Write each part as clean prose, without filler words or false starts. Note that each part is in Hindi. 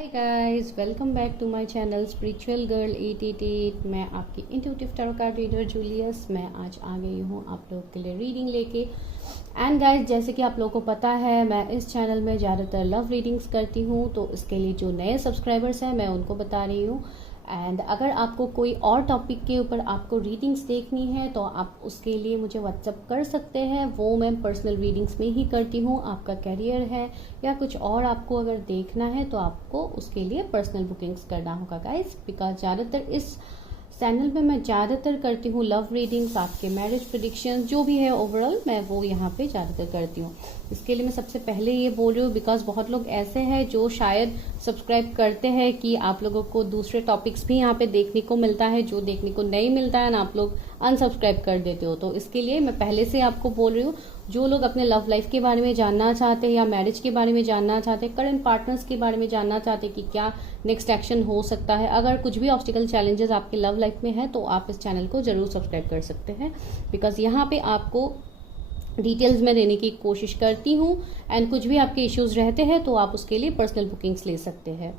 Hi guys, welcome back to my channel spiritual girl 888। मैं आपकी intuitive tarot card reader Julius. मैं आज आ गई हूँ आप लोगों के लिए रीडिंग लेके। एंड गाइस, जैसे कि आप लोगों को पता है, मैं इस चैनल में ज़्यादातर लव रीडिंग्स करती हूँ, तो इसके लिए जो नए सब्सक्राइबर्स हैं मैं उनको बता रही हूँ। एंड अगर आपको कोई और टॉपिक के ऊपर आपको रीडिंग्स देखनी है तो आप उसके लिए मुझे व्हाट्सअप कर सकते हैं। वो मैं पर्सनल रीडिंग्स में ही करती हूँ। आपका करियर है या कुछ और आपको अगर देखना है तो आपको उसके लिए पर्सनल बुकिंग्स करना होगा गाइस, बिकॉज ज़्यादातर इस चैनल पे मैं ज़्यादातर करती हूँ लव रीडिंग्स, आपके मैरिज प्रेडिक्शन जो भी है ओवरऑल मैं वो यहाँ पे ज़्यादातर करती हूँ। इसके लिए मैं सबसे पहले ये बोल रही हूँ बिकॉज बहुत लोग ऐसे हैं जो शायद सब्सक्राइब करते हैं कि आप लोगों को दूसरे टॉपिक्स भी यहाँ पे देखने को मिलता है जो देखने को नहीं मिलता है ना, आप लोग अनसब्सक्राइब कर देते हो। तो इसके लिए मैं पहले से आपको बोल रही हूँ, जो लोग अपने लव लाइफ के बारे में जानना चाहते हैं या मैरिज के बारे में जानना चाहते हैं, करंट पार्टनर्स के बारे में जानना चाहते हैं कि क्या नेक्स्ट एक्शन हो सकता है, अगर कुछ भी ऑब्स्टिकल चैलेंजेस आपके लव लाइफ में है तो आप इस चैनल को जरूर सब्सक्राइब कर सकते हैं। बिकॉज यहाँ पे आपको डिटेल्स में देने की कोशिश करती हूँ एंड कुछ भी आपके इश्यूज रहते हैं तो आप उसके लिए पर्सनल बुकिंग्स ले सकते हैं।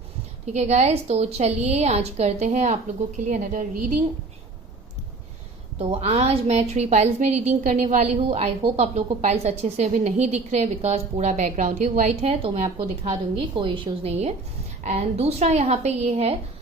ठीक है गाइस, तो चलिए आज करते हैं आप लोगों के लिए अनदर रीडिंग। तो आज मैं 3 पाइल्स में रीडिंग करने वाली हूँ। आई होप आप लोगों को पाइल्स अच्छे से अभी नहीं दिख रहे बिकॉज पूरा बैकग्राउंड ही व्हाइट है, तो मैं आपको दिखा दूंगी, कोई इश्यूज नहीं है। एंड दूसरा यहाँ पे ये है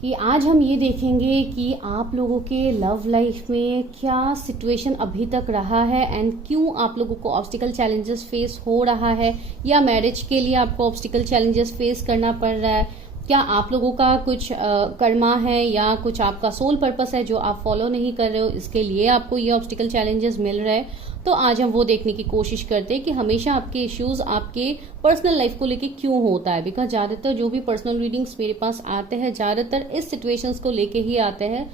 कि आज हम ये देखेंगे कि आप लोगों के लव लाइफ में क्या सिचुएशन अभी तक रहा है एंड क्यों आप लोगों को ऑब्स्टिकल चैलेंजेस फेस हो रहा है, या मैरिज के लिए आपको ऑब्स्टिकल चैलेंजेस फेस करना पड़ रहा है, क्या आप लोगों का कुछ कर्मा है या कुछ आपका सोल पर्पस है जो आप फॉलो नहीं कर रहे हो, इसके लिए आपको ये ऑब्स्टिकल चैलेंजेस मिल रहे हैं। तो आज हम वो देखने की कोशिश करते हैं कि हमेशा आपके इश्यूज आपके पर्सनल लाइफ को लेके क्यों होता है। बिकॉज ज़्यादातर जो भी पर्सनल रीडिंग्स मेरे पास आते हैं ज़्यादातर इस सिचुएशंस को लेके ही आते हैं।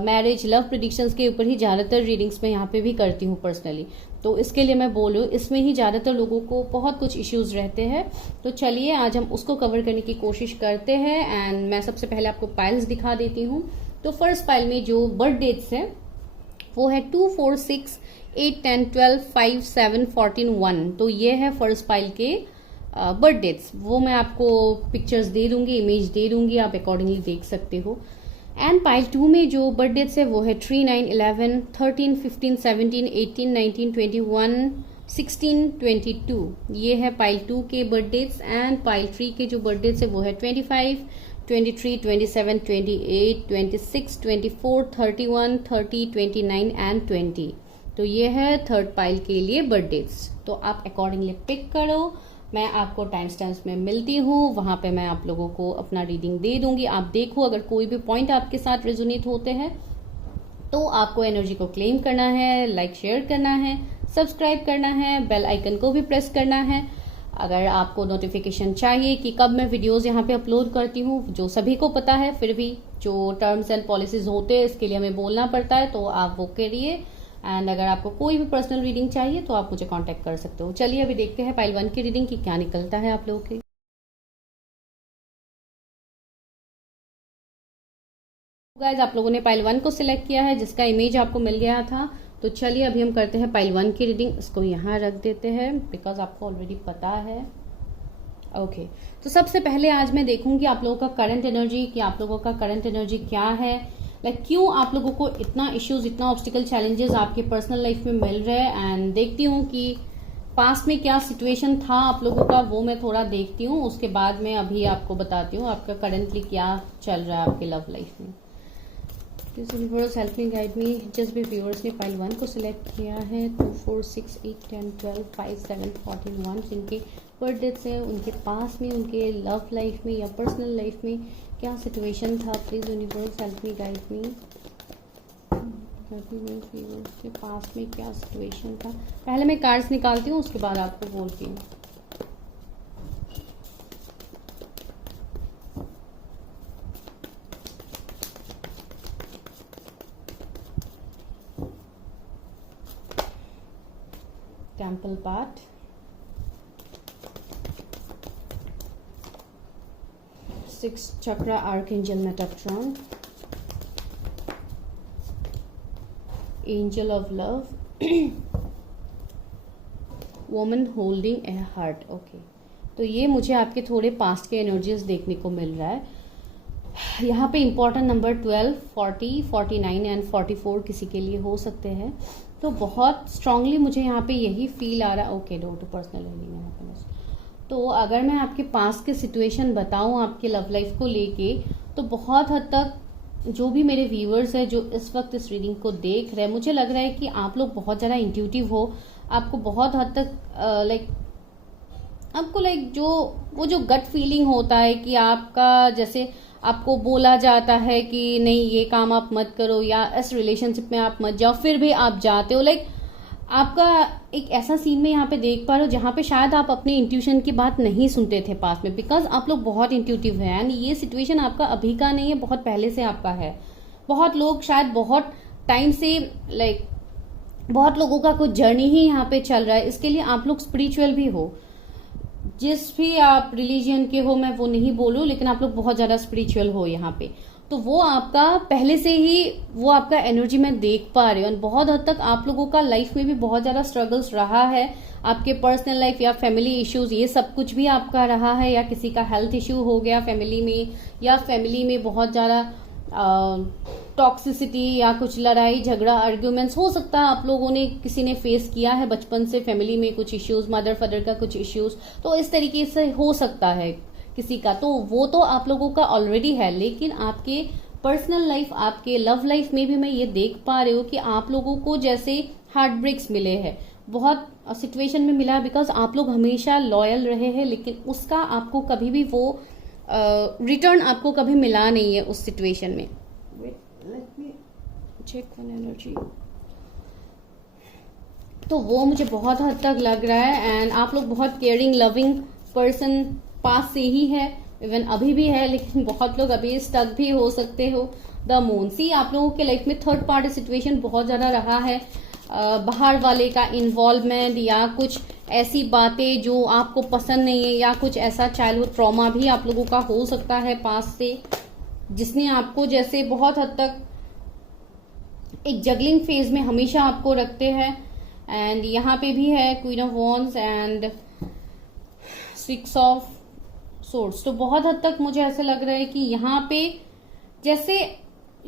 मैरिज लव प्रेडिक्शंस के ऊपर ही ज़्यादातर रीडिंग्स मैं यहाँ पे भी करती हूँ पर्सनली। तो इसके लिए मैं बोल रही हूँ, इसमें ही ज़्यादातर लोगों को बहुत कुछ इश्यूज रहते हैं। तो चलिए आज हम उसको कवर करने की कोशिश करते हैं। एंड मैं सबसे पहले आपको पाइल्स दिखा देती हूँ। तो फर्स्ट पाइल में जो बर्थ डेट्स हैं वो है 2, 4, 6, 8, 10, 12, 5, 7, 14, 1। तो ये है फर्स्ट पाइल के बर्थ डेट्स। वो मैं आपको पिक्चर्स दे दूंगी, इमेज दे दूंगी, आप अकॉर्डिंगली देख सकते हो। एंड पाइल 2 में जो बर्थ डेट्स है वो है 3, 9, 11, 13, 15, 17, 18, 19, 21, 16, 22। ये है पाइल 2 के बर्थ डेट्स। एंड पाइल 3 के जो बर्थ डेट्स है वो है 25, 23, 27, 28, 26, 24, 31, 30, 29 एंड 20। तो ये है थर्ड पाइल के लिए बर्थ डेट्स। तो आप अकॉर्डिंगली पिक करो। मैं आपको टाइम स्टैम्प्स में मिलती हूँ, वहां पे मैं आप लोगों को अपना रीडिंग दे दूंगी। आप देखो, अगर कोई भी पॉइंट आपके साथ रेजोनेट होते हैं तो आपको एनर्जी को क्लेम करना है, लाइक शेयर करना है, सब्सक्राइब करना है, बेल आइकन को भी प्रेस करना है। अगर आपको नोटिफिकेशन चाहिए कि कब मैं वीडियोस यहाँ पे अपलोड करती हूँ, जो सभी को पता है, फिर भी जो टर्म्स एंड पॉलिसीज होते हैं इसके लिए हमें बोलना पड़ता है, तो आप वो करिए। एंड अगर आपको कोई भी पर्सनल रीडिंग चाहिए तो आप मुझे कांटेक्ट कर सकते हो। चलिए अभी देखते हैं पाइल 1 की रीडिंग की क्या निकलता है आप लोगों की। गाइज, आप लोगों ने पाइल 1 को सिलेक्ट किया है जिसका इमेज आपको मिल गया था। तो चलिए अभी हम करते हैं पाइल 1 की रीडिंग। इसको यहाँ रख देते हैं बिकॉज आपको ऑलरेडी पता है। ओके, तो सबसे पहले आज मैं देखूंगी आप लोगों का करंट एनर्जी, कि आप लोगों का करंट एनर्जी क्या है, लाइक क्यों आप लोगों को इतना इश्यूज, इतना ऑब्स्टिकल चैलेंजेस आपके पर्सनल लाइफ में मिल रहे हैं। एंड देखती हूँ कि पास्ट में क्या सिचुएशन था आप लोगों का, वो मैं थोड़ा देखती हूँ। उसके बाद मैं अभी आपको बताती हूँ आपका करंटली क्या चल रहा है आपके लव लाइफ में। यूनिवर्स हेल्प मी गाइड मी। जिस भी व्यूअर्स ने पाइल 1 को सिलेक्ट किया है, 2, 4, 6, 8, 10, 12, 5, 7, 14, 1 जिनके बर्थ डेट्स हैं, उनके पास में, उनके लव लाइफ में या पर्सनल लाइफ में क्या सिचुएशन था, please universe help me guide me. Viewers के पास में क्या सिचुएशन था। पहले मैं कार्ड्स निकालती हूँ, उसके बाद आपको बोलती हूँ। Temple part, six chakra archangel Metatron, angel of love, woman holding A heart. Okay, तो ये मुझे आपके थोड़े पास्ट के एनर्जीज देखने को मिल रहा है। यहाँ पे इम्पोर्टेंट नंबर 12, 40, 49 एंड 44 किसी के लिए हो सकते हैं। तो बहुत स्ट्रांगली मुझे यहाँ पे यही फील आ रहा है। Okay, door to personal healing and happiness. तो अगर मैं आपके पास के सिचुएशन बताऊं आपके लव लाइफ को लेके, तो बहुत हद तक जो भी मेरे व्यूअर्स हैं जो इस वक्त इस रीडिंग को देख रहे हैं, मुझे लग रहा है कि आप लोग बहुत ज़्यादा इंट्यूटिव हो। आपको बहुत हद तक आपको वो जो गट फीलिंग होता है कि आपका जैसे आपको बोला जाता है कि नहीं ये काम आप मत करो या इस रिलेशनशिप में आप मत जाओ, फिर भी आप जाते हो। आपका एक ऐसा सीन में यहाँ पे देख पा रहे हो जहाँ पे शायद आप अपने इंट्यूशन की बात नहीं सुनते थे पास में, बिकॉज आप लोग बहुत इंट्यूटिव है। एंड ये सिचुएशन आपका अभी का नहीं है, बहुत पहले से आपका है। बहुत लोग शायद बहुत टाइम से बहुत लोगों का कुछ जर्नी ही यहाँ पे चल रहा है। इसके लिए आप लोग स्पिरिचुअल भी हो, जिस भी आप रिलीजन के हो, मैं वो नहीं बोलूं, लेकिन आप लोग बहुत ज्यादा स्पिरिचुअल हो यहाँ पे। तो वो आपका पहले से ही वो आपका एनर्जी मैं देख पा रही हूँ। बहुत हद तक आप लोगों का लाइफ में भी बहुत ज्यादा स्ट्रगल्स रहा है। आपके पर्सनल लाइफ या फैमिली इश्यूज ये सब कुछ भी आपका रहा है, या किसी का हेल्थ इश्यू हो गया फैमिली में, या फैमिली में बहुत ज्यादा टॉक्सिसिटी या कुछ लड़ाई झगड़ा आर्ग्यूमेंट्स हो सकता है। आप लोगों ने किसी ने फेस किया है बचपन से फैमिली में कुछ इश्यूज, मदर फादर का कुछ इश्यूज, तो इस तरीके से हो सकता है किसी का। तो वो तो आप लोगों का ऑलरेडी है, लेकिन आपके पर्सनल लाइफ, आपके लव लाइफ में भी मैं ये देख पा रही हूँ कि आप लोगों को जैसे हार्ट ब्रेक्स मिले हैं, बहुत सिचुएशन में मिला है, बिकॉज आप लोग हमेशा लॉयल रहे हैं, लेकिन उसका आपको कभी भी वो रिटर्न आपको कभी मिला नहीं है उस सिचुएशन में। Let me check one energy. तो वो मुझे बहुत हद तक लग रहा है। एंड आप लोग बहुत केयरिंग लविंग पर्सन पास से ही है, इवन अभी भी है, लेकिन बहुत लोग अभी स्टक भी हो सकते हो। द मून, सी आप लोगों के लाइफ में थर्ड पार्टी सिचुएशन बहुत ज्यादा रहा है। बाहर वाले का इन्वॉल्वमेंट या कुछ ऐसी बातें जो आपको पसंद नहीं है, या कुछ ऐसा चाइल्डहुड ट्रॉमा भी आप लोगों का हो सकता है पास से, जिसने आपको जैसे बहुत हद तक एक जगलिंग फेज में हमेशा आपको रखते हैं। एंड यहाँ पे भी है queen of wands and 6 of swords. तो बहुत हद तक मुझे ऐसे लग रहा है कि यहाँ पे जैसे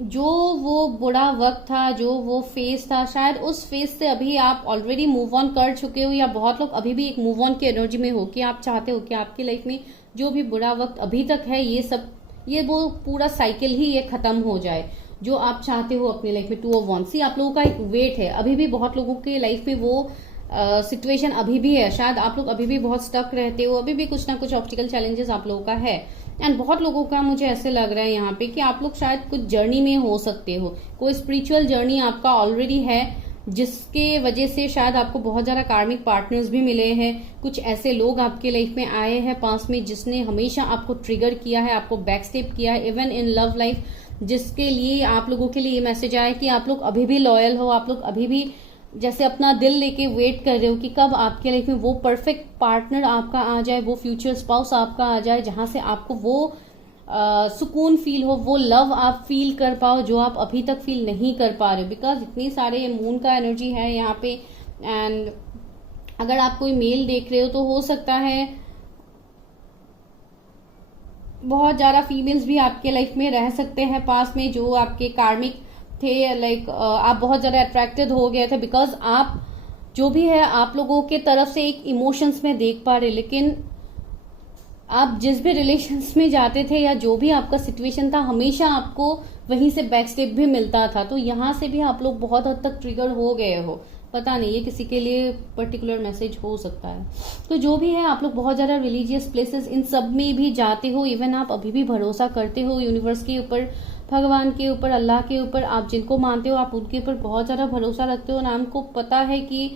जो वो बुरा वक्त था, जो वो फेज था, शायद उस फेज से अभी आप ऑलरेडी मूव ऑन कर चुके हो, या बहुत लोग अभी भी एक मूव ऑन की एनर्जी में हो कि आप चाहते हो कि आपकी लाइफ में जो भी बुरा वक्त अभी तक है ये वो पूरा साइकिल ही ये खत्म हो जाए, जो आप चाहते हो अपनी लाइफ में। 2 ऑफ वॉन्ड्स, आप लोगों का एक वेट है अभी भी, बहुत लोगों के लाइफ में वो सिचुएशन अभी भी है। शायद आप लोग अभी भी बहुत स्टक रहते हो, अभी भी कुछ ना कुछ ऑब्स्टिकल चैलेंजेस आप लोगों का है। एंड बहुत लोगों का मुझे ऐसे लग रहा है यहाँ पे कि आप लोग शायद कुछ जर्नी में हो सकते हो, कोई स्पिरिचुअल जर्नी आपका ऑलरेडी है, जिसके वजह से शायद आपको बहुत ज्यादा कार्मिक पार्टनर्स भी मिले हैं। कुछ ऐसे लोग आपके लाइफ में आए हैं पास में जिसने हमेशा आपको ट्रिगर किया है, आपको बैकस्टेप किया है, इवन इन लव लाइफ, जिसके लिए आप लोगों के लिए ये मैसेज आया कि आप लोग अभी भी लॉयल हो, आप लोग अभी भी जैसे अपना दिल लेके वेट कर रहे हो कि कब आपके लाइफ में वो परफेक्ट पार्टनर आपका आ जाए, वो फ्यूचर स्पाउस आपका आ जाए, जहां से आपको वो सुकून फील हो, वो लव आप फील कर पाओ जो आप अभी तक फील नहीं कर पा रहे हो। बिकॉज इतनी सारे मून का एनर्जी है यहाँ पे। एंड अगर आप कोई मेल देख रहे हो तो हो सकता है बहुत ज्यादा फीमेल्स भी आपके लाइफ में रह सकते हैं पास में, जो आपके कार्मिक थे। आप बहुत ज्यादा अट्रैक्टेड हो गए थे, बिकॉज आप जो भी है आप लोगों के तरफ से एक इमोशंस में देख पा रहे, लेकिन आप जिस भी रिलेशंस में जाते थे या जो भी आपका सिचुएशन था, हमेशा आपको वहीं से बैकस्टेप भी मिलता था। तो यहाँ से भी आप लोग बहुत हद तक ट्रिगर हो गए हो। पता नहीं, ये किसी के लिए पर्टिकुलर मैसेज हो सकता है। तो जो भी है, आप लोग बहुत ज्यादा रिलीजियस प्लेसेस इन सब में भी जाते हो। इवन आप अभी भी भरोसा करते हो यूनिवर्स के ऊपर, भगवान के ऊपर, अल्लाह के ऊपर, आप जिनको मानते हो आप उनके ऊपर बहुत ज्यादा भरोसा रखते हो। नाम को पता है कि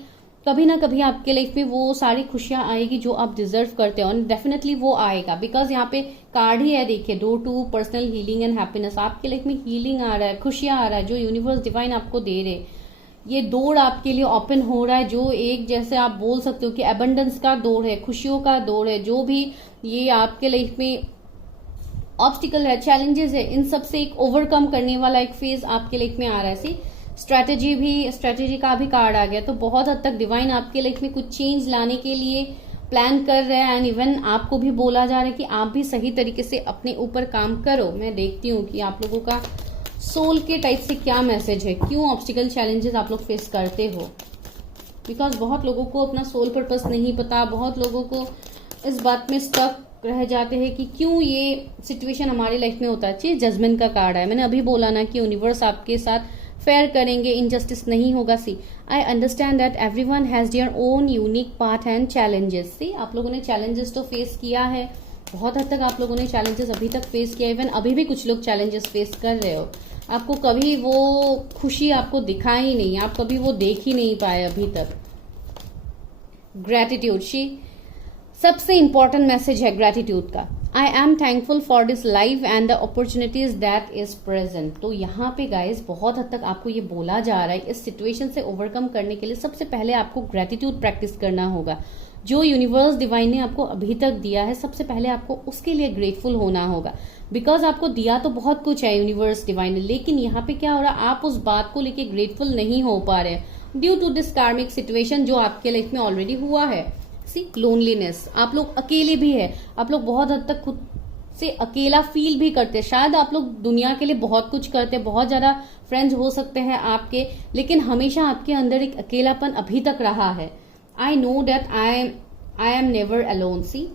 कभी ना कभी आपके लाइफ में वो सारी खुशियां आएगी जो आप डिजर्व करते हो, और डेफिनेटली वो आएगा। बिकॉज यहाँ पे कार्ड ही है, देखिए, door to personal healing and happiness. आपके लाइफ में हीलिंग आ रहा है, खुशियां आ रहा है, जो यूनिवर्स डिवाइन आपको दे रहे। ये दौड़ आपके लिए ओपन हो रहा है, जो एक जैसे आप बोल सकते हो कि एबंडेंस का दौड़ है, खुशियों का दौड़ है। जो भी ये आपके लाइफ में ऑब्स्टिकल है, चैलेंजेस है, इन सब से एक ओवरकम करने वाला एक फेज आपके लाइफ में आ रहा है। सी स्ट्रेटेजी का भी कार्ड आ गया। तो बहुत हद तक डिवाइन आपके लाइफ में कुछ चेंज लाने के लिए प्लान कर रहे हैं एंड इवन आपको भी बोला जा रहा है कि आप भी सही तरीके से अपने ऊपर काम करो। मैं देखती हूँ कि आप लोगों का सोल के टाइप से क्या मैसेज है, क्यों ऑब्स्टिकल चैलेंजेस आप लोग फेस करते हो। बिकॉज बहुत लोगों को अपना सोल पर्पस नहीं पता, बहुत लोगों को इस बात में स्टक रह जाते हैं कि क्यों ये सिचुएशन हमारी लाइफ में होता है। चाहिए जजमेंट का कार्ड है, मैंने अभी बोला ना कि यूनिवर्स आपके साथ फेयर करेंगे, इनजस्टिस नहीं होगा। See I understand that everyone has their own unique path and challenges. See आप लोगों ने चैलेंजेस तो फेस किया है, बहुत हद तक आप लोगों ने चैलेंजेस अभी तक फेस किया, इवन अभी भी कुछ लोग चैलेंजेस फेस कर रहे हो। आपको कभी वो खुशी आपको दिखा ही नहीं, आप कभी वो देख ही नहीं पाए अभी तक। ग्रेटिट्यूड, शी सबसे इंपॉर्टेंट मैसेज है ग्रेटिट्यूड का। I am thankful for this life and the opportunities that is present. तो यहाँ पे गाइज बहुत हद तक आपको ये बोला जा रहा है, इस सिचुएशन से ओवरकम करने के लिए सबसे पहले आपको ग्रेटिट्यूड प्रैक्टिस करना होगा। जो यूनिवर्स डिवाइन ने आपको अभी तक दिया है, सबसे पहले आपको उसके लिए ग्रेटफुल होना होगा। बिकॉज आपको दिया तो बहुत कुछ है यूनिवर्स डिवाइन ने, लेकिन यहाँ पे क्या हो रहा है, आप उस बात को लेके ग्रेटफुल नहीं हो पा रहे ड्यू टू दिस कार्मिक सिचुएशन जो आपके लाइफ में ऑलरेडी हुआ है। सी लोनलीनेस, आप लोग अकेले भी है, आप लोग बहुत हद तक खुद से अकेला फील भी करते। शायद आप लोग दुनिया के लिए बहुत कुछ करते, बहुत ज्यादा फ्रेंड्स हो सकते हैं आपके, लेकिन हमेशा आपके अंदर एक अकेलापन अभी तक रहा है। I know that I am never alone. See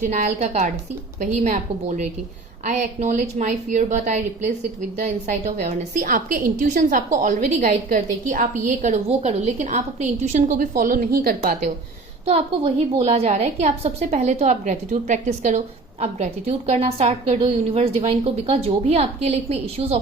denial का कार्ड, सी वही मैं आपको बोल रही थी। I acknowledge my fear but I replace it with the insight of awareness. See आपके इंट्यूशंस आपको ऑलरेडी गाइड करते हैं कि आप ये करो वो करो, लेकिन आप अपने इंट्यूशन को भी फॉलो नहीं कर पाते हो। तो आपको वही बोला जा रहा है कि आप सबसे पहले तो आप ग्रेटिट्यूड प्रैक्टिस करो, आप ग्रेटिट्यूड करना स्टार्ट कर दो यूनिवर्स डिवाइन को। बिकॉज जो भी आपके लाइफ में इश्यूज,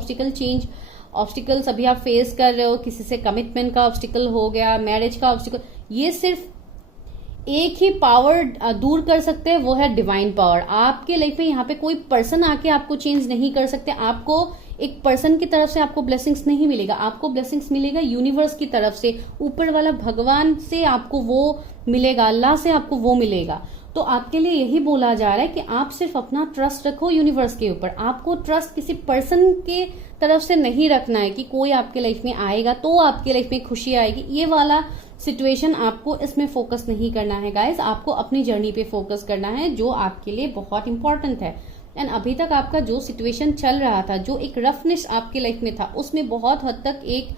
ऑब्स्टिकल्स अभी आप फेस कर रहे हो, किसी से कमिटमेंट का ऑब्स्टिकल हो गया, मैरिज का ऑब्स्टिकल, ये सिर्फ एक ही पावर दूर कर सकते हैं, वो है डिवाइन पावर। आपके लाइफ में यहाँ पे कोई पर्सन आके आपको चेंज नहीं कर सकते। आपको एक पर्सन की तरफ से आपको ब्लेसिंग्स नहीं मिलेगा, आपको ब्लेसिंग्स मिलेगा यूनिवर्स की तरफ से, ऊपर वाला भगवान से आपको वो मिलेगा, अल्लाह से आपको वो मिलेगा। तो आपके लिए यही बोला जा रहा है कि आप सिर्फ अपना ट्रस्ट रखो यूनिवर्स के ऊपर। आपको ट्रस्ट किसी पर्सन के तरफ से नहीं रखना है कि कोई आपके लाइफ में आएगा तो आपके लाइफ में खुशी आएगी। ये वाला सिचुएशन आपको इसमें फोकस नहीं करना है गाइस, आपको अपनी जर्नी पे फोकस करना है, जो आपके लिए बहुत इंपॉर्टेंट है। एंड अभी तक आपका जो सिचुएशन चल रहा था, जो एक रफनेस आपके लाइफ में था, उसमें बहुत हद तक एक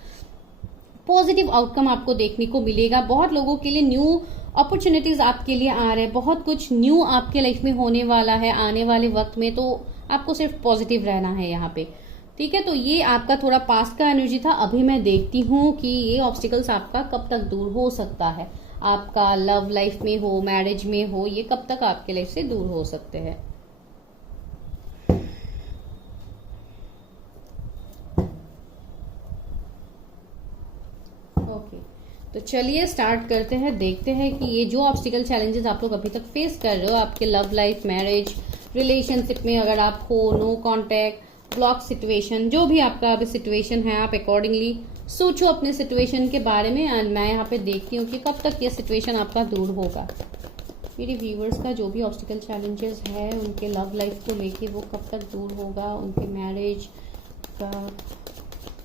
पॉजिटिव आउटकम आपको देखने को मिलेगा। बहुत लोगों के लिए न्यू अपॉर्चुनिटीज आपके लिए आ रहे हैं, बहुत कुछ न्यू आपके लाइफ में होने वाला है आने वाले वक्त में। तो आपको सिर्फ पॉजिटिव रहना है यहाँ पे, ठीक है। तो ये आपका थोड़ा पास्ट का एनर्जी था। अभी मैं देखती हूँ कि ये ऑब्स्टिकल्स आपका कब तक दूर हो सकता है। आपका लव लाइफ में हो, मैरिज में हो, ये कब तक आपके लाइफ से दूर हो सकते हैं। ओके, तो चलिए स्टार्ट करते हैं। देखते हैं कि ये जो ऑब्स्टिकल चैलेंजेस आप लोग अभी तक फेस कर रहे हो, आपके लव लाइफ, मैरिज, रिलेशनशिप में अगर आप हो, नो कांटेक्ट, ब्लॉक सिचुएशन, जो भी आपका अभी सिचुएशन है, आप अकॉर्डिंगली सोचो अपने सिचुएशन के बारे में। एंड मैं यहाँ पे देखती हूँ कि कब तक ये सिचुएशन आपका दूर होगा। मेरे व्यूवर्स का जो भी ऑब्स्टिकल चैलेंजेस है उनके लव लाइफ को लेके, वो कब तक दूर होगा, उनके मैरिज का,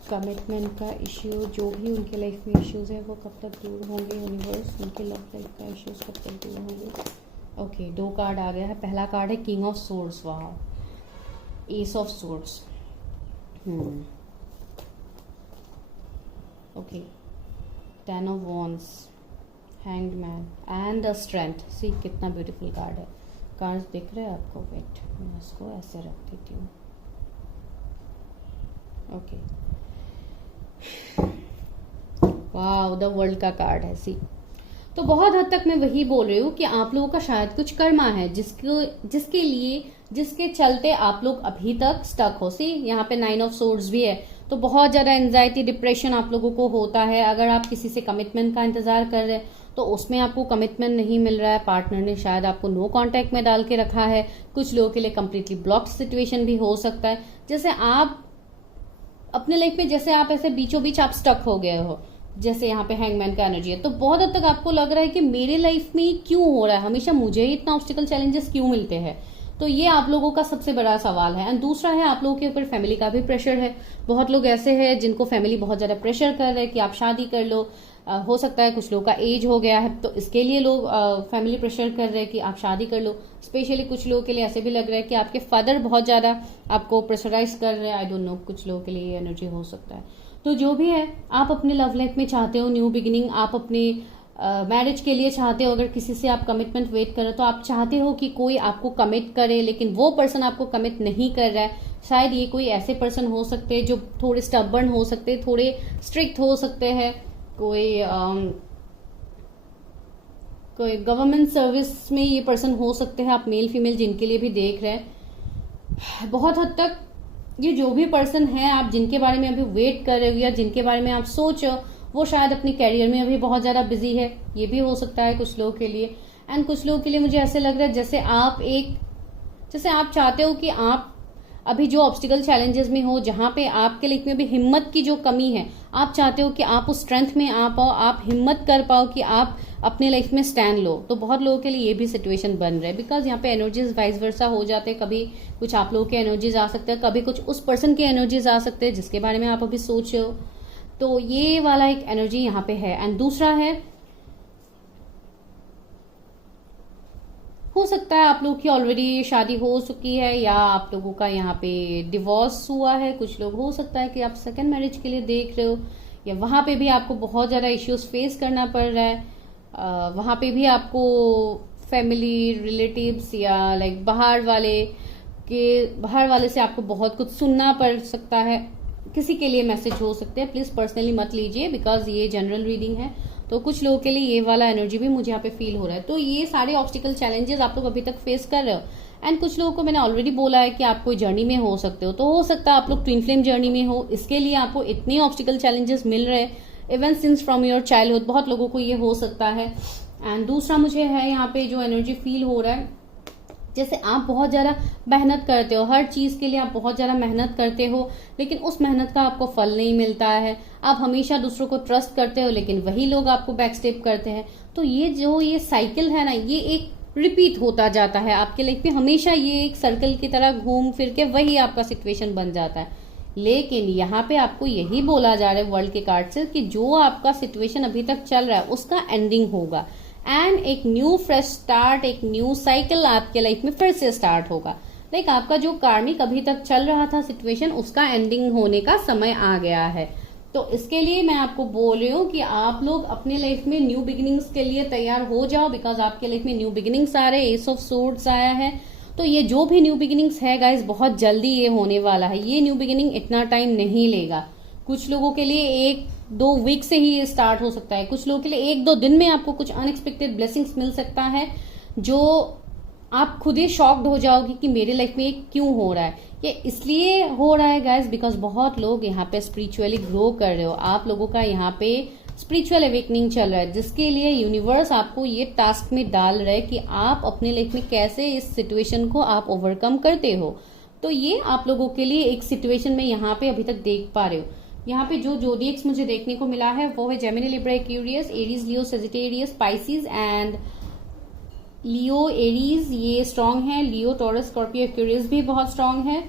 कमिटमेंट का इश्यू, जो भी उनके लाइफ में इश्यूज है वो कब तक दूर होंगे। यूनिवर्स, उनके लव लाइफ का इश्यूज कब तक दूर होंगे। ओके, दो कार्ड आ गया है। पहला कार्ड है किंग ऑफ सोर्ड्स, वाह, ace of swords, okay, ten of wands, hanged man and the strength. See कितना ब्यूटीफुल कार्ड है। कार्ड दिख रहे हैं आपको? वेट, मैं इसको ऐसे रख देती हूँ। ओके, वाह, द वर्ल्ड का कार्ड है। सी तो बहुत हद तक मैं वही बोल रही हूँ कि आप लोगों का शायद कुछ कर्मा है जिसके चलते आप लोग अभी तक स्टक हो। सी यहाँ पे 9 ऑफ सोर्ड्स भी है, तो बहुत ज्यादा एंजाइटी, डिप्रेशन आप लोगों को होता है। अगर आप किसी से कमिटमेंट का इंतजार कर रहे हैं तो उसमें आपको कमिटमेंट नहीं मिल रहा है, पार्टनर ने शायद आपको नो कांटेक्ट में डाल के रखा है। कुछ लोगों के लिए कंप्लीटली ब्लॉक्ड सिचुएशन भी हो सकता है, जैसे आप अपने लाइफ में, जैसे आप ऐसे बीचों बीच आप स्टक हो गए हो, जैसे यहाँ पे हैंगमैन का एनर्जी है। तो बहुत हद तक आपको लग रहा है कि मेरे लाइफ में क्यों हो रहा है, हमेशा मुझे ही इतना ऑब्स्टिकल चैलेंजेस क्यों मिलते हैं। तो ये आप लोगों का सबसे बड़ा सवाल है। एंड दूसरा है, आप लोगों के ऊपर फैमिली का भी प्रेशर है। बहुत लोग ऐसे हैं जिनको फैमिली बहुत ज्यादा प्रेशर कर रहे हैं कि आप शादी कर लो, हो सकता है कुछ लोग का एज हो गया है, तो इसके लिए लोग फैमिली प्रेशर कर रहे हैं कि आप शादी कर लो। स्पेशली कुछ लोगों के लिए ऐसे भी लग रहा है कि आपके फादर बहुत ज्यादा आपको प्रेशराइज कर रहे हैं। आई डोंट नो, कुछ लोगों के लिए ये एनर्जी हो सकता है। तो जो भी है, आप अपने लव लाइफ में चाहते हो न्यू बिगिनिंग, आप अपने मैरिज के लिए चाहते हो, अगर किसी से आप कमिटमेंट वेट कर रहे हो तो आप चाहते हो कि कोई आपको कमिट करे, लेकिन वो पर्सन आपको कमिट नहीं कर रहा है। शायद ये कोई ऐसे पर्सन हो सकते हैं जो थोड़े स्टबर्न हो सकते हैं, थोड़े स्ट्रिक्ट हो सकते हैं, कोई गवर्नमेंट सर्विस में ये पर्सन हो सकते हैं। आप मेल फीमेल जिनके लिए भी देख रहे हैं, बहुत हद तक ये जो भी पर्सन है आप जिनके बारे में अभी वेट कर रहे हो या जिनके बारे में आप सोच रहे हो, वो शायद अपनी कैरियर में अभी बहुत ज्यादा बिजी है। ये भी हो सकता है कुछ लोगों के लिए। एंड कुछ लोगों के लिए मुझे ऐसे लग रहा है जैसे आप चाहते हो कि आप अभी जो ऑब्स्टिकल चैलेंजेस में हो, जहां पे आपके लाइफ में अभी हिम्मत की जो कमी है, आप चाहते हो कि आप उस स्ट्रेंथ में आ पाओ, आप हिम्मत कर पाओ कि आप अपने लाइफ में स्टैंड लो। तो बहुत लोगों के लिए ये भी सिचुएशन बन रहा है, बिकॉज यहाँ पे एनर्जीज वाइस वर्सा हो जाते हैं। कभी कुछ आप लोगों के एनर्जीज आ सकते हैं, कभी कुछ उस पर्सन के एनर्जीज आ सकते हैं जिसके बारे में आप अभी सोच रहे हो। तो ये वाला एक एनर्जी यहाँ पे है। एंड दूसरा है, हो सकता है आप लोग की ऑलरेडी शादी हो चुकी है या आप लोगों का यहाँ पे डिवोर्स हुआ है। कुछ लोग हो सकता है कि आप सेकंड मैरिज के लिए देख रहे हो, या वहां पे भी आपको बहुत ज्यादा इश्यूज फेस करना पड़ रहा है। वहां पे भी आपको फैमिली रिलेटिव्स या लाइक बाहर वाले से आपको बहुत कुछ सुनना पड़ सकता है। किसी के लिए मैसेज हो सकते हैं, प्लीज पर्सनली मत लीजिए बिकॉज ये जनरल रीडिंग है। तो कुछ लोगों के लिए ये वाला एनर्जी भी मुझे यहाँ पे फील हो रहा है। तो ये सारे ऑब्स्टिकल चैलेंजेस आप लोग अभी तक फेस कर रहे हो। एंड कुछ लोगों को मैंने ऑलरेडी बोला है कि आप कोई जर्नी में हो सकते हो, तो हो सकता है आप लोग ट्विन फ्लेम जर्नी में हो। इसके लिए आपको इतने ऑब्स्टिकल चैलेंजेस मिल रहे हैं even since from your childhood. बहुत लोगों को ये हो सकता है। एंड दूसरा मुझे है यहाँ पे जो एनर्जी फील हो रहा है, जैसे आप बहुत ज्यादा मेहनत करते हो, हर चीज के लिए आप बहुत ज्यादा मेहनत करते हो, लेकिन उस मेहनत का आपको फल नहीं मिलता है। आप हमेशा दूसरों को ट्रस्ट करते हो, लेकिन वही लोग आपको बैकस्टेप करते हैं। तो ये साइकिल है ना, ये एक रिपीट होता जाता है आपके लाइफ में। हमेशा ये एक सर्कल की तरह घूम फिर के वही आपका सिचुएशन बन जाता है। लेकिन यहाँ पे आपको यही बोला जा रहा है वर्ल्ड के कार्ड से कि जो आपका सिचुएशन अभी तक चल रहा है उसका एंडिंग होगा। एंड एक न्यू फ्रेश स्टार्ट, एक न्यू साइकिल आपके लाइफ में फिर से स्टार्ट होगा। लाइक आपका जो कार्मिक अभी तक चल रहा था सिचुएशन, उसका एंडिंग होने का समय आ गया है। तो इसके लिए मैं आपको बोल रही हूँ कि आप लोग अपने लाइफ में न्यू बिगिनिंग्स के लिए तैयार हो जाओ, बिकॉज आपके लाइफ में न्यू बिगिनिंग्स आ रहे हैं। एस ऑफ सोर्ड्स आया है, तो ये जो भी न्यू बिगिनिंग्स है गाइज, बहुत जल्दी ये होने वाला है। ये न्यू बिगिनिंग इतना टाइम नहीं लेगा। कुछ लोगों के लिए 1-2 वीक से ही ये स्टार्ट हो सकता है। कुछ लोगों के लिए 1-2 दिन में आपको कुछ अनएक्सपेक्टेड ब्लेसिंग्स मिल सकता है, जो आप खुद ही शॉक्ड हो जाओगे कि मेरे लाइफ में ये क्यों हो रहा है। ये इसलिए हो रहा है गाइज बिकॉज बहुत लोग यहाँ पे स्पिरिचुअली ग्रो कर रहे हो। आप लोगों का यहाँ पे स्पिरिचुअल अवेकनिंग चल रहा है, जिसके लिए यूनिवर्स आपको ये टास्क में डाल रहा है कि आप अपने लाइफ में कैसे इस सिचुएशन को आप ओवरकम करते हो। तो ये आप लोगों के लिए एक सिचुएशन में यहाँ पे अभी तक देख पा रहे हो। यहाँ पे जो जोडिएक्स मुझे देखने को मिला है वो है Gemini, Libra, Aquarius, Aries, Leo, Sagittarius, Pisces and Leo. Aries ये स्ट्रांग है, लियो, टॉरस, स्कॉर्पियो, एक्वेरियस भी बहुत स्ट्रांग है।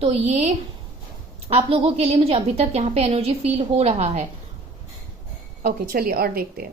तो ये आप लोगों के लिए मुझे अभी तक यहाँ पे एनर्जी फील हो रहा है। ओके, चलिए और देखते हैं।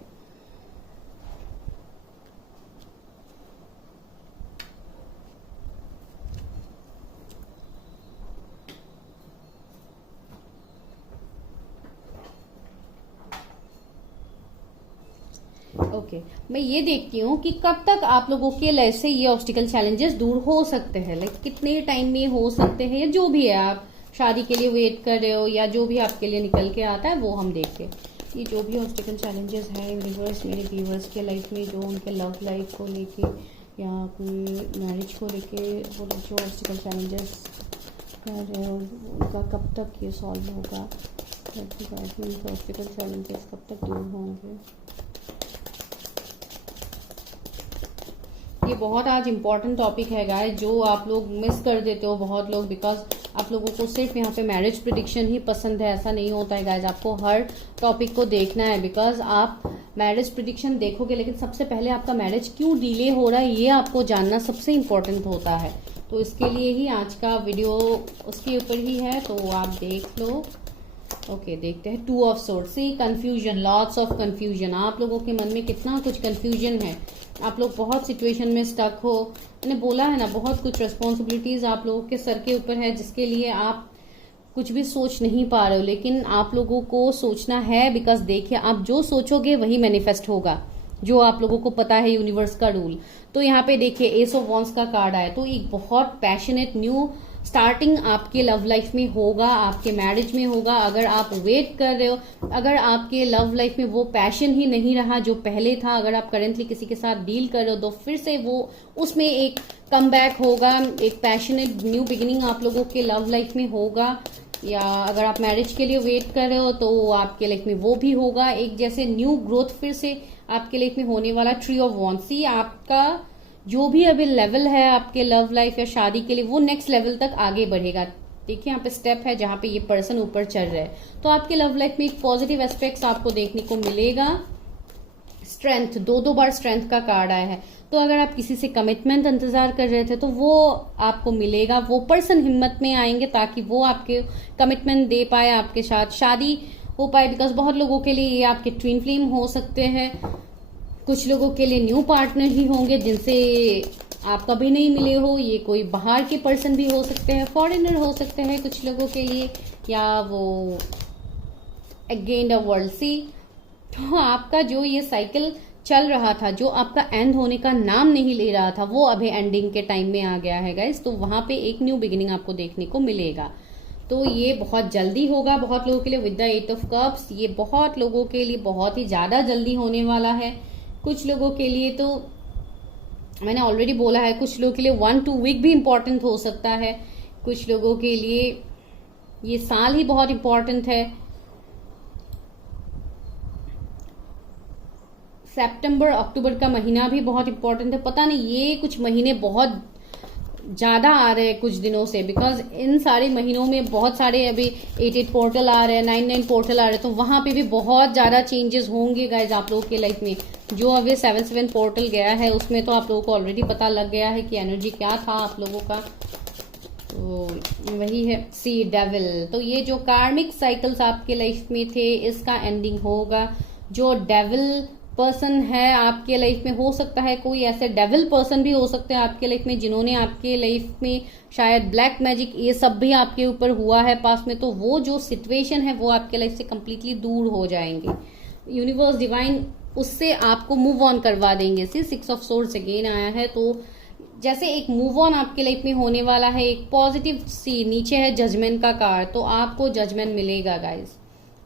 ओके, मैं ये देखती हूँ कि कब तक आप लोगों के लाइफ से ये ऑब्स्टिकल चैलेंजेस दूर हो सकते हैं। लाइक कितने टाइम में हो सकते हैं, या जो भी है आप शादी के लिए वेट कर रहे हो या जो भी आपके लिए निकल के आता है वो हम देखते हैं। ये जो भी ऑब्स्टिकल चैलेंजेस है यूनिवर्स मेरे व्यूवर्स के लाइफ में, जो उनके लव लाइफ को लेके या कोई मैरिज को लेके वो जो ऑब्स्टिकल चैलेंजेस कर रहे हो उनका कब तक ये सॉल्व होगा। ऑब्स्टिकल चैलेंजेस कब तक दूर होंगे। ये बहुत आज इम्पोर्टेंट टॉपिक है गाइस, जो आप लोग मिस कर देते हो बहुत लोग, बिकॉज आप लोगों को सिर्फ यहाँ पे मैरिज प्रिडिक्शन ही पसंद है। ऐसा नहीं होता है गाइस, आपको हर टॉपिक को देखना है, बिकॉज आप मैरिज प्रिडिक्शन देखोगे लेकिन सबसे पहले आपका मैरिज क्यों डिले हो रहा है ये आपको जानना सबसे इम्पोर्टेंट होता है। तो इसके लिए ही आज का वीडियो उसके ऊपर ही है, तो आप देख लो। ओके, देखते हैं 2 of swords. See confusion, lots of confusion. आप लोगों के मन में कितना कुछ कंफ्यूजन है, आप लोग बहुत सिचुएशन में स्टक हो। मैंने बोला है ना, बहुत कुछ रिस्पॉन्सिबिलिटीज आप लोगों के सर के ऊपर है, जिसके लिए आप कुछ भी सोच नहीं पा रहे हो, लेकिन आप लोगों को सोचना है। बिकॉज देखिए, आप जो सोचोगे वही मैनिफेस्ट होगा, जो आप लोगों को पता है यूनिवर्स का रूल। तो यहाँ पे देखिए एस ऑफ वॉन्ड्स का कार्ड आया, तो एक बहुत पैशनेट न्यू स्टार्टिंग आपके लव लाइफ में होगा, आपके मैरिज में होगा। अगर आप वेट कर रहे हो, अगर आपके लव लाइफ में वो पैशन ही नहीं रहा जो पहले था, अगर आप करेंटली किसी के साथ डील कर रहे हो, तो फिर से वो उसमें एक कमबैक होगा, एक पैशनेट न्यू बिगिनिंग आप लोगों के लव लाइफ में होगा। या अगर आप मैरिज के लिए वेट कर रहे हो तो आपके लाइफ में वो भी होगा, एक जैसे न्यू ग्रोथ फिर से आपके लाइफ में होने वाला। ट्री ऑफ वॉन्ड्स, सी आपका जो भी अभी लेवल है आपके लव लाइफ या शादी के लिए, वो नेक्स्ट लेवल तक आगे बढ़ेगा। देखिए यहाँ पे स्टेप है जहां पे ये पर्सन ऊपर चढ़ रहा है, तो आपके लव लाइफ में एक पॉजिटिव एस्पेक्ट्स आपको देखने को मिलेगा। स्ट्रेंथ, 2 बार स्ट्रेंथ का कार्ड आया है, तो अगर आप किसी से कमिटमेंट इंतजार कर रहे थे तो वो आपको मिलेगा। वो पर्सन हिम्मत में आएंगे ताकि वो आपके कमिटमेंट दे पाए, आपके साथ शादी हो पाए। बिकॉज बहुत लोगों के लिए ये आपके ट्विन फ्लेम हो सकते हैं, कुछ लोगों के लिए न्यू पार्टनर ही होंगे जिनसे आप कभी नहीं मिले हो। ये कोई बाहर के पर्सन भी हो सकते हैं, फॉरेनर हो सकते हैं कुछ लोगों के लिए, या वो अगेन द वर्ल्ड। सी, तो आपका जो ये साइकिल चल रहा था, जो आपका एंड होने का नाम नहीं ले रहा था, वो अभी एंडिंग के टाइम में आ गया है गाइस। तो वहां पे एक न्यू बिगिनिंग आपको देखने को मिलेगा, तो ये बहुत जल्दी होगा बहुत लोगों के लिए। विद द 8 ऑफ कप्स, ये बहुत लोगों के लिए बहुत ही ज्यादा जल्दी होने वाला है। कुछ लोगों के लिए तो मैंने ऑलरेडी बोला है, कुछ लोगों के लिए 1-2 वीक भी इंपॉर्टेंट हो सकता है, कुछ लोगों के लिए ये साल ही बहुत इंपॉर्टेंट है। सितंबर अक्टूबर का महीना भी बहुत इंपॉर्टेंट है। पता नहीं, ये कुछ महीने बहुत ज्यादा आ रहे हैं कुछ दिनों से, बिकॉज इन सारे महीनों में बहुत सारे अभी 8-8 पोर्टल आ रहे हैं, 9-9 पोर्टल आ रहे हैं, तो वहां पे भी बहुत ज्यादा चेंजेस होंगे गाइज आप लोगों के लाइफ में। जो अभी 7-7 पोर्टल गया है उसमें तो आप लोगों को ऑलरेडी पता लग गया है कि एनर्जी क्या था आप लोगों का, तो वही है। सी डेविल, तो ये जो कार्मिक साइकिल्स आपके लाइफ में थे इसका एंडिंग होगा। जो डेविल पर्सन है आपके लाइफ में, हो सकता है कोई ऐसे डेविल पर्सन भी हो सकते हैं आपके लाइफ में जिन्होंने आपके लाइफ में शायद ब्लैक मैजिक ये सब भी आपके ऊपर हुआ है पास में, तो वो जो सिचुएशन है वो आपके लाइफ से कंप्लीटली दूर हो जाएंगे। यूनिवर्स डिवाइन उससे आपको मूव ऑन करवा देंगे। 6 ऑफ सोर्ड्स अगेन आया है, तो जैसे एक मूव ऑन आपके लाइफ में होने वाला है, एक पॉजिटिव सी। नीचे है जजमेंट का कार्ड, तो आपको जजमेंट मिलेगा गाइज।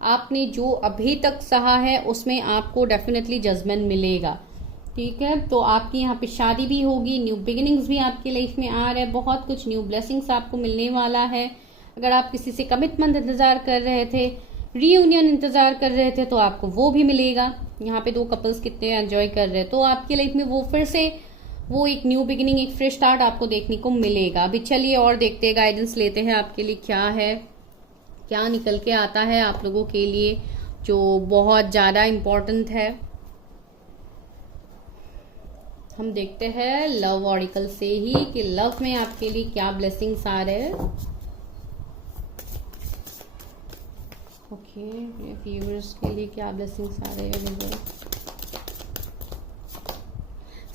आपने जो अभी तक सहा है उसमें आपको डेफिनेटली जजमेंट मिलेगा, ठीक है। तो आपकी यहाँ पे शादी भी होगी, न्यू बिगिनिंग्स भी आपके लाइफ में आ रहे हैं, बहुत कुछ न्यू ब्लेसिंग्स आपको मिलने वाला है। अगर आप किसी से कमिटमेंट इंतजार कर रहे थे, रीयूनियन इंतजार कर रहे थे, तो आपको वो भी मिलेगा। यहाँ पे 2 कपल्स कितने एंजॉय कर रहे हैं, तो आपके लाइफ में वो फिर से वो एक न्यू बिगिनिंग, एक फ्रेश स्टार्ट आपको देखने को मिलेगा। अभी चलिए और देखते हैं, गाइडेंस लेते हैं आपके लिए क्या है, क्या निकल के आता है आप लोगों के लिए जो बहुत ज्यादा इम्पोर्टेंट है। हम देखते हैं लव ऑरिकल से ही कि लव में आपके लिए क्या ब्लेसिंग्स आ रहे हैं। ओके, व्यूअर्स के लिए क्या ब्लेसिंग्स आ रहे हैं।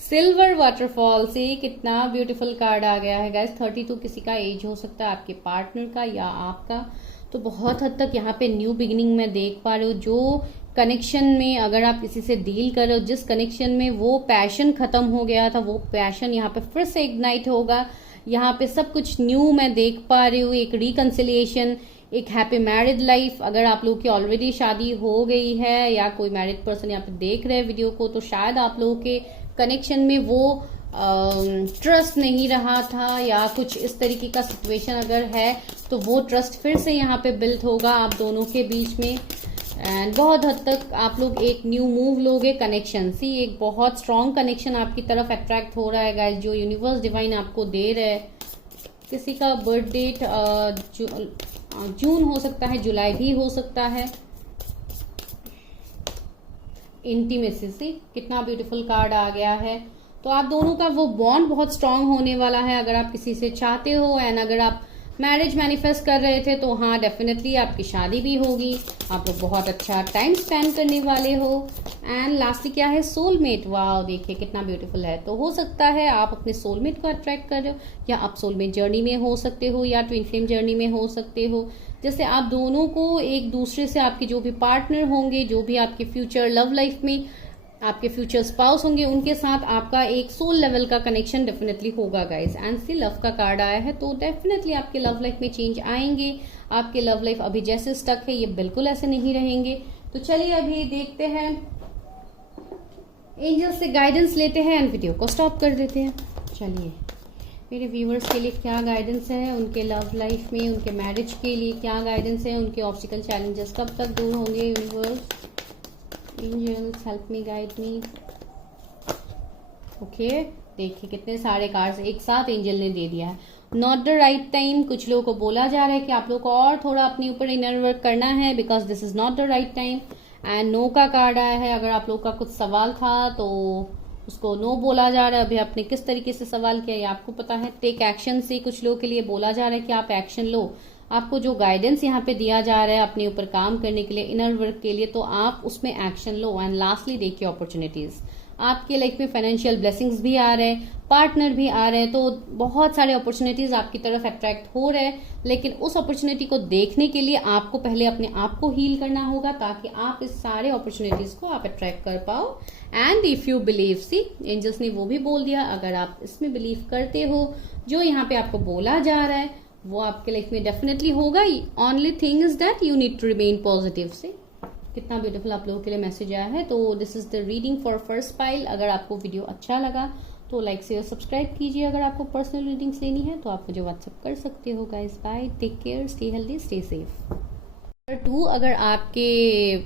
सिल्वर वाटरफॉल से कितना ब्यूटीफुल कार्ड आ गया है गाइस। 32 किसी का एज हो सकता है, आपके पार्टनर का या आपका, तो बहुत हद तक यहाँ पे न्यू बिगिनिंग में देख पा रहे हो। जो कनेक्शन में अगर आप किसी से डील कर रहे हो, जिस कनेक्शन में वो पैशन खत्म हो गया था, वो पैशन यहाँ पे फिर से इग्नाइट होगा। यहाँ पे सब कुछ न्यू मैं देख पा रही हूँ, एक रिकंसिलिएशन, एक हैप्पी मैरिड लाइफ। अगर आप लोगों की ऑलरेडी शादी हो गई है या कोई मैरिड पर्सन यहाँ पे देख रहे हैं वीडियो को, तो शायद आप लोगों के कनेक्शन में वो ट्रस्ट नहीं रहा था या कुछ इस तरीके का सिचुएशन अगर है, तो वो ट्रस्ट फिर से यहाँ पे बिल्ड होगा आप दोनों के बीच में। एंड बहुत हद तक आप लोग एक न्यू मूव लोगे कनेक्शन से, एक बहुत स्ट्रॉन्ग कनेक्शन आपकी तरफ अट्रैक्ट हो रहा है गाइस, जो यूनिवर्स डिवाइन आपको दे रहे है। किसी का बर्थ डेट जून हो सकता है, जुलाई भी हो सकता है। इंटीमेसी से कितना ब्यूटीफुल कार्ड आ गया है, तो आप दोनों का वो बॉन्ड बहुत स्ट्रांग होने वाला है। अगर आप किसी से चाहते हो एंड अगर आप मैरिज मैनिफेस्ट कर रहे थे, तो हाँ डेफिनेटली आपकी शादी भी होगी, आप लोग बहुत अच्छा टाइम स्पेंड करने वाले हो। एंड लास्टली क्या है, सोलमेट। वाह, देखिए कितना ब्यूटीफुल है। तो हो सकता है आप अपने सोलमेट को अट्रैक्ट कर रहे हो, या आप सोलमेट जर्नी में हो सकते हो, या ट्विन फ्लेम जर्नी में हो सकते हो। जैसे आप दोनों को एक दूसरे से, आपके जो भी पार्टनर होंगे, जो भी आपके फ्यूचर लव लाइफ में आपके फ्यूचर स्पाउस होंगे, उनके साथ आपका एक सोल लेवल का कनेक्शन डेफिनेटली होगा गाइस। एंड सी लव का कार्ड आया है, तो डेफिनेटली आपके लव लाइफ में चेंज आएंगे। आपके लव लाइफ अभी जैसे स्टक है, ये बिल्कुल ऐसे नहीं रहेंगे। तो चलिए अभी देखते हैं, एंजल से गाइडेंस लेते हैं एंड वीडियो को स्टॉप कर देते हैं। चलिए, मेरे व्यूवर्स के लिए क्या गाइडेंस है, उनके लव लाइफ में, उनके मैरिज के लिए क्या गाइडेंस है, उनके ऑब्स्टिकल चैलेंजेस कब तक दूर होंगे। Universe, angels help me, guide me. Okay, देखिए कितने सारे कार्ड्स एक साथ एंजल ने दे दिया है। नॉट द राइट टाइम, कुछ लोगों को बोला जा रहा है कि आप लोग को और थोड़ा अपने ऊपर इनर वर्क करना है, because this is not the right time. And no का कार्ड आया है, अगर आप लोग का कुछ सवाल था तो उसको नो बोला जा रहा है। अभी आपने किस तरीके से सवाल किया ये आपको पता है। टेक एक्शन से कुछ लोगों के लिए बोला जा रहा है कि आप एक्शन लो। आपको जो गाइडेंस यहाँ पे दिया जा रहा है अपने ऊपर काम करने के लिए, इनर वर्क के लिए, तो आप उसमें एक्शन लो। एंड लास्टली देखिए अपॉर्चुनिटीज, आपके लाइफ में फाइनेंशियल ब्लेसिंग्स भी आ रहे हैं, पार्टनर भी आ रहे हैं, तो बहुत सारे अपॉर्चुनिटीज आपकी तरफ अट्रैक्ट हो रहे हैं। लेकिन उस अपॉर्चुनिटी को देखने के लिए आपको पहले अपने आप को हील करना होगा, ताकि आप इस सारे अपॉर्चुनिटीज को आप अट्रैक्ट कर पाओ। And if you believe, see angels ने वो भी बोल दिया, अगर आप इसमें बिलीव करते हो, जो यहाँ पे आपको बोला जा रहा है वो आपके लाइफ में डेफिनेटली होगा। Only thing is that you need to remain positive. से कितना ब्यूटीफुल आप लोगों के लिए मैसेज आया है। तो this is the reading for first pile. अगर आपको वीडियो अच्छा लगा तो लाइक शेयर सब्सक्राइब कीजिए। अगर आपको पर्सनल रीडिंग्स लेनी है तो आप मुझे व्हाट्सएप कर सकते हो। Guys bye, take care, stay healthy, stay safe. Number 2, अगर आपके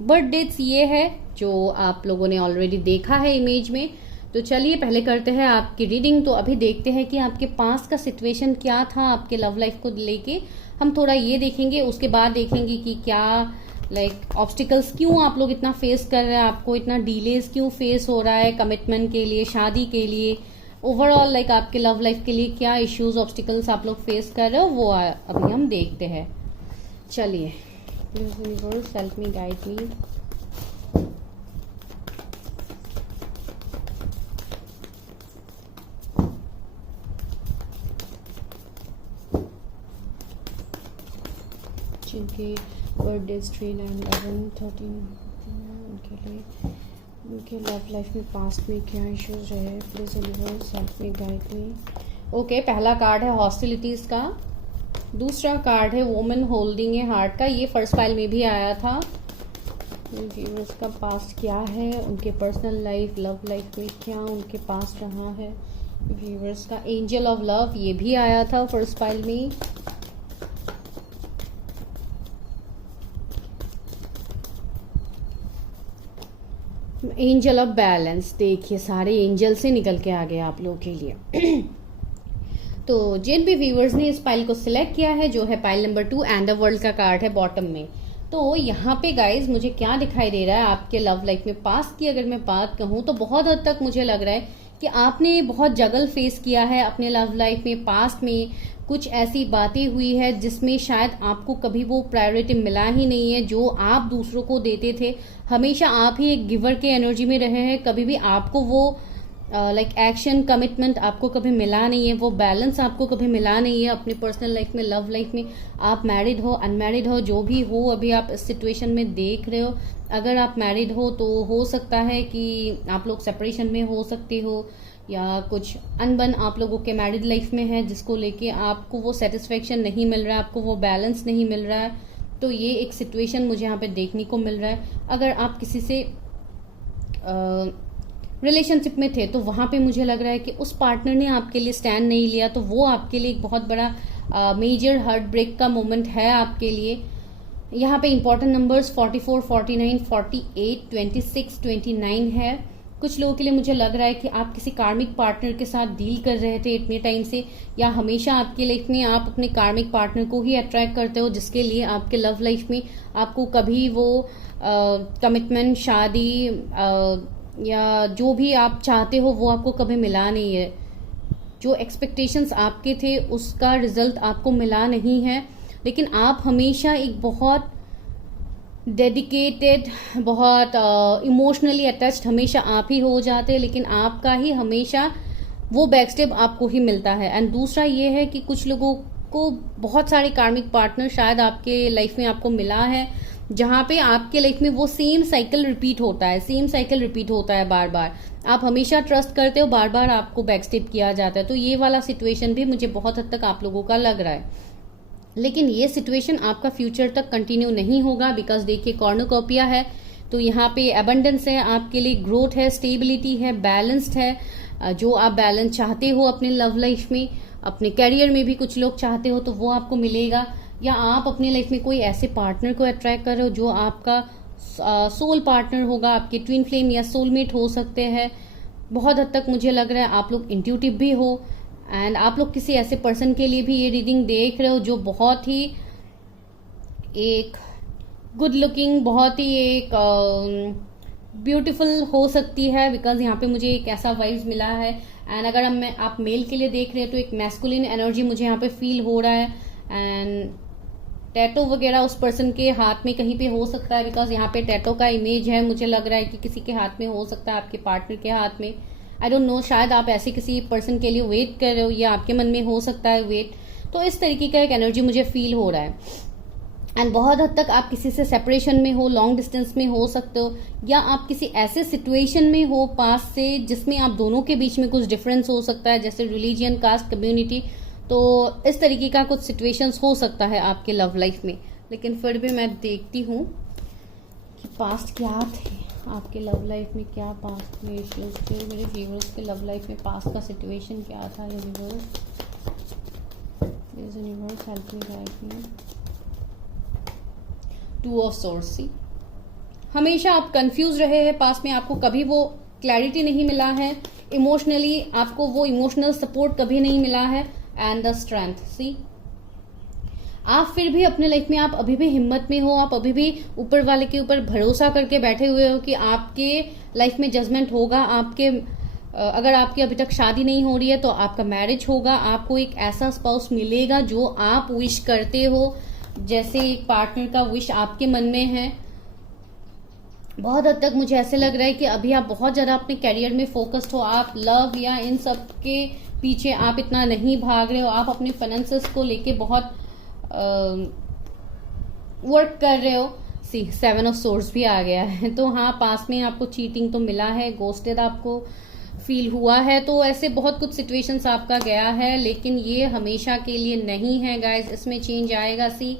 बर्थ डेट्स ये है जो आप लोगों ने ऑलरेडी देखा है इमेज में, तो चलिए पहले करते हैं आपकी रीडिंग। तो अभी देखते हैं कि आपके पास का सिचुएशन क्या था आपके लव लाइफ को लेके, हम थोड़ा ये देखेंगे। उसके बाद देखेंगे कि क्या ऑब्स्टिकल्स क्यों आप लोग इतना फेस कर रहे हैं, आपको इतना डिलेज क्यों फेस हो रहा है कमिटमेंट के लिए, शादी के लिए, ओवरऑल आपके लव लाइफ के लिए क्या इश्यूज ऑब्स्टिकल्स आप लोग फेस कर रहे हो, वो अभी हम देखते हैं। चलिए, यूनिवर्स हेल्प मी, गाइड मी। जिनके बर्थडे 3, 9, 11, 13 उनके लिए, उनके लव लाइफ में पास्ट में क्या इश्यूज रहे, please universe help me, guide me. Okay, पहला कार्ड है हॉस्टिलिटीज का, दूसरा कार्ड है वुमन होल्डिंग ए हार्ट का, ये फर्स्ट फाइल में भी आया था। व्यूअर्स का पास्ट क्या है, उनके पर्सनल लाइफ लव लाइफ में क्या उनके पास्ट रहा है। व्यूअर्स का एंजल ऑफ लव, ये भी आया था फर्स्ट फाइल में। एंजल ऑफ बैलेंस, देखिए सारे एंजल से निकल के आ गए आप लोगों के लिए। तो जिन भी व्यूअर्स ने इस पाइल को सिलेक्ट किया है, जो है pile number 2 and the world का कार्ड है बॉटम में, तो यहाँ पे गाइज मुझे क्या दिखाई दे रहा है आपके लव लाइफ में पास्ट की अगर मैं बात कहूँ तो बहुत हद तक मुझे लग रहा है कि आपने बहुत जगल फेस किया है अपने लव लाइफ में। पास्ट में कुछ ऐसी बातें हुई है जिसमें शायद आपको कभी वो प्रायोरिटी मिला ही नहीं है जो आप दूसरों को देते थे। हमेशा आप ही एक गिवर के एनर्जी में रहे हैं, कभी भी आपको वो एक्शन कमिटमेंट आपको कभी मिला नहीं है, वो बैलेंस आपको कभी मिला नहीं है अपनी पर्सनल लाइफ में, लव लाइफ में। आप मैरिड हो, अनमैरिड हो, जो भी हो अभी आप इस सिचुएशन में देख रहे हो। अगर आप मैरिड हो तो हो सकता है कि आप लोग सेपरेशन में हो सकते हो, या कुछ अनबन आप लोगों के मैरिड लाइफ में है जिसको लेके आपको वो सेटिस्फेक्शन नहीं मिल रहा है, आपको वो बैलेंस नहीं मिल रहा है। तो ये एक सिचुएशन मुझे यहाँ पे देखने को मिल रहा है। अगर आप किसी से रिलेशनशिप में थे तो वहां पे मुझे लग रहा है कि उस पार्टनर ने आपके लिए स्टैंड नहीं लिया, तो वो आपके लिए एक बहुत बड़ा मेजर हार्ट ब्रेक का मोमेंट है आपके लिए। यहाँ पे इंपॉर्टेंट नंबर्स 44, 49, 48, 26, 29 है। कुछ लोगों के लिए मुझे लग रहा है कि आप किसी कार्मिक पार्टनर के साथ डील कर रहे थे इतने टाइम से, या हमेशा आपके लाइफ में आप अपने कार्मिक पार्टनर को ही अट्रैक्ट करते हो जिसके लिए आपके लव लाइफ में आपको कभी वो कमिटमेंट, शादी या जो भी आप चाहते हो वो आपको कभी मिला नहीं है। जो एक्सपेक्टेशंस आपके थे उसका रिजल्ट आपको मिला नहीं है, लेकिन आप हमेशा एक बहुत डेडिकेटेड, बहुत इमोशनली अटैच्ड हमेशा आप ही हो जाते हैं, लेकिन आपका ही हमेशा वो बैक स्टेप आपको ही मिलता है। एंड दूसरा ये है कि कुछ लोगों को बहुत सारे कार्मिक पार्टनर शायद आपके लाइफ में आपको मिला है, जहां पे आपके लाइफ में वो सेम साइकिल रिपीट होता है बार बार। आप हमेशा ट्रस्ट करते हो, बार बार आपको बैक स्टेप किया जाता है। तो ये वाला सिचुएशन भी मुझे बहुत हद तक आप लोगों का लग रहा है, लेकिन ये सिचुएशन आपका फ्यूचर तक कंटिन्यू नहीं होगा। बिकॉज देखिए कॉर्नुकोपिया है, तो यहाँ पे अबंडेंस है आपके लिए, ग्रोथ है, स्टेबिलिटी है, बैलेंस्ड है। जो आप बैलेंस चाहते हो अपने लव लाइफ में, अपने करियर में भी कुछ लोग चाहते हो तो वो आपको मिलेगा। या आप अपने लाइफ में कोई ऐसे पार्टनर को अट्रैक्ट कर रहे हो जो आपका सोल पार्टनर होगा, आपके ट्विन फ्लेम या सोलमेट हो सकते हैं। बहुत हद तक मुझे लग रहा है आप लोग इंट्यूटिव भी हो, एंड आप लोग किसी ऐसे पर्सन के लिए भी ये रीडिंग देख रहे हो जो बहुत ही एक गुड लुकिंग, बहुत ही एक ब्यूटीफुल हो सकती है। बिकॉज यहाँ पे मुझे एक ऐसा वाइब्स मिला है। एंड अगर आप मेल के लिए देख रहे हैं तो एक मैस्कुलिन एनर्जी मुझे यहाँ पे फील हो रहा है। एंड टैटो वगैरह उस पर्सन के हाथ में कहीं पे हो सकता है, बिकॉज यहाँ पे टैटो का इमेज है। मुझे लग रहा है कि किसी के हाथ में हो सकता है, आपके पार्टनर के हाथ में। आई डोंट नो, शायद आप ऐसे किसी पर्सन के लिए वेट कर रहे हो या आपके मन में हो सकता है वेट। तो इस तरीके का एक एनर्जी मुझे फील हो रहा है। एंड बहुत हद तक आप किसी से सेपरेशन में हो, लॉन्ग डिस्टेंस में हो सकते हो, या आप किसी ऐसे सिचुएशन में हो पास से जिसमें आप दोनों के बीच में कुछ डिफरेंस हो सकता है, जैसे रिलीजियन, कास्ट, कम्युनिटी। तो इस तरीके का कुछ सिचुएशंस हो सकता है आपके लव लाइफ में। लेकिन फिर भी मैं देखती हूँ कि पास्ट क्या थे आपके लव लाइफ में, क्या पास्ट में इश्यूज थे मेरे व्यूअर्स के लव लाइफ में, पास्ट का सिचुएशन क्या था। Universe help me guide me. Two of swords. See, हमेशा आप कंफ्यूज रहे हैं पास्ट में, आपको कभी वो क्लैरिटी नहीं मिला है इमोशनली, आपको वो इमोशनल सपोर्ट कभी नहीं मिला है। And the strength. सी, आप फिर भी अपने लाइफ में आप अभी भी हिम्मत में हो, आप अभी भी ऊपर वाले के ऊपर भरोसा करके बैठे हुए हो कि आपके लाइफ में जजमेंट होगा। आपके अगर आपकी अभी तक शादी नहीं हो रही है तो आपका मैरिज होगा, आपको एक ऐसा स्पाउस मिलेगा जो आप विश करते हो, जैसे एक पार्टनर का विश आपके मन में है। बहुत हद तक मुझे ऐसे लग रहा है कि अभी आप बहुत ज्यादा अपने करियर में फोकस्ड हो, आप लव या इन सब के पीछे आप इतना नहीं भाग रहे हो, आप अपने फाइनेंसेस को लेके बहुत वर्क कर रहे हो। सी, 7 ऑफ सोर्स भी आ गया है। तो हाँ, पास में आपको चीटिंग तो मिला है, गोस्टेड आपको फील हुआ है, तो ऐसे बहुत कुछ सिचुएशंस आपका गया है, लेकिन ये हमेशा के लिए नहीं है गाइज, इसमें चेंज आएगा। सी,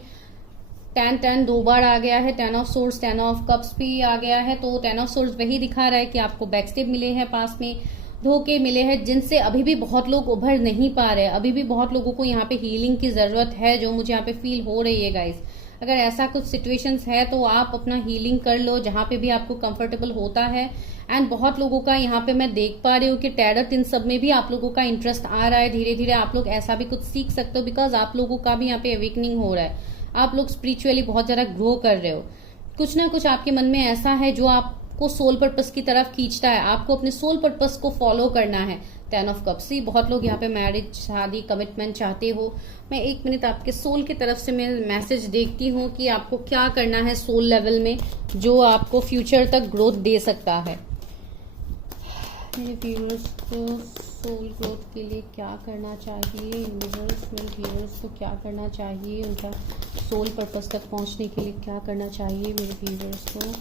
10 2 बार आ गया है, 10 ऑफ सोर्स, 10 ऑफ कप्स भी आ गया है। तो 10 ऑफ सोर्स वही दिखा रहा है कि आपको बैकस्टेप मिले हैं, पास में धोखे मिले हैं, जिनसे अभी भी बहुत लोग उभर नहीं पा रहे। अभी भी बहुत लोगों को यहाँ पे हीलिंग की जरूरत है, जो मुझे यहाँ पे फील हो रही है गाइज। अगर ऐसा कुछ सिचुएशंस है तो आप अपना हीलिंग कर लो जहां पे भी आपको कंफर्टेबल होता है। एंड बहुत लोगों का यहाँ पे मैं देख पा रही हूँ कि टैरट इन सब में भी आप लोगों का इंटरेस्ट आ रहा है। धीरे धीरे आप लोग ऐसा भी कुछ सीख सकते हो, बिकॉज आप लोगों का भी यहाँ पे अवेकनिंग हो रहा है। आप लोग स्पिरिचुअली बहुत ज्यादा ग्रो कर रहे हो। कुछ ना कुछ आपके मन में ऐसा है जो आपको सोल पर्पस की तरफ खींचता है, आपको अपने सोल पर्पस को फॉलो करना है। 10 ऑफ कप्स। बहुत लोग यहाँ पे मैरिज, शादी, कमिटमेंट चाहते हो। मैं 1 मिनट आपके सोल की तरफ से मैं मैसेज देखती हूँ कि आपको क्या करना है सोल लेवल में, जो आपको फ्यूचर तक ग्रोथ दे सकता है। मेरे व्यूअर्स को सोल ग्रोथ के लिए क्या करना चाहिए, यूनिवर्स मेरे व्यूअर्स को क्या करना चाहिए, उनका सोल पर्पस तक पहुंचने के लिए क्या करना चाहिए मेरे व्यूअर्स को।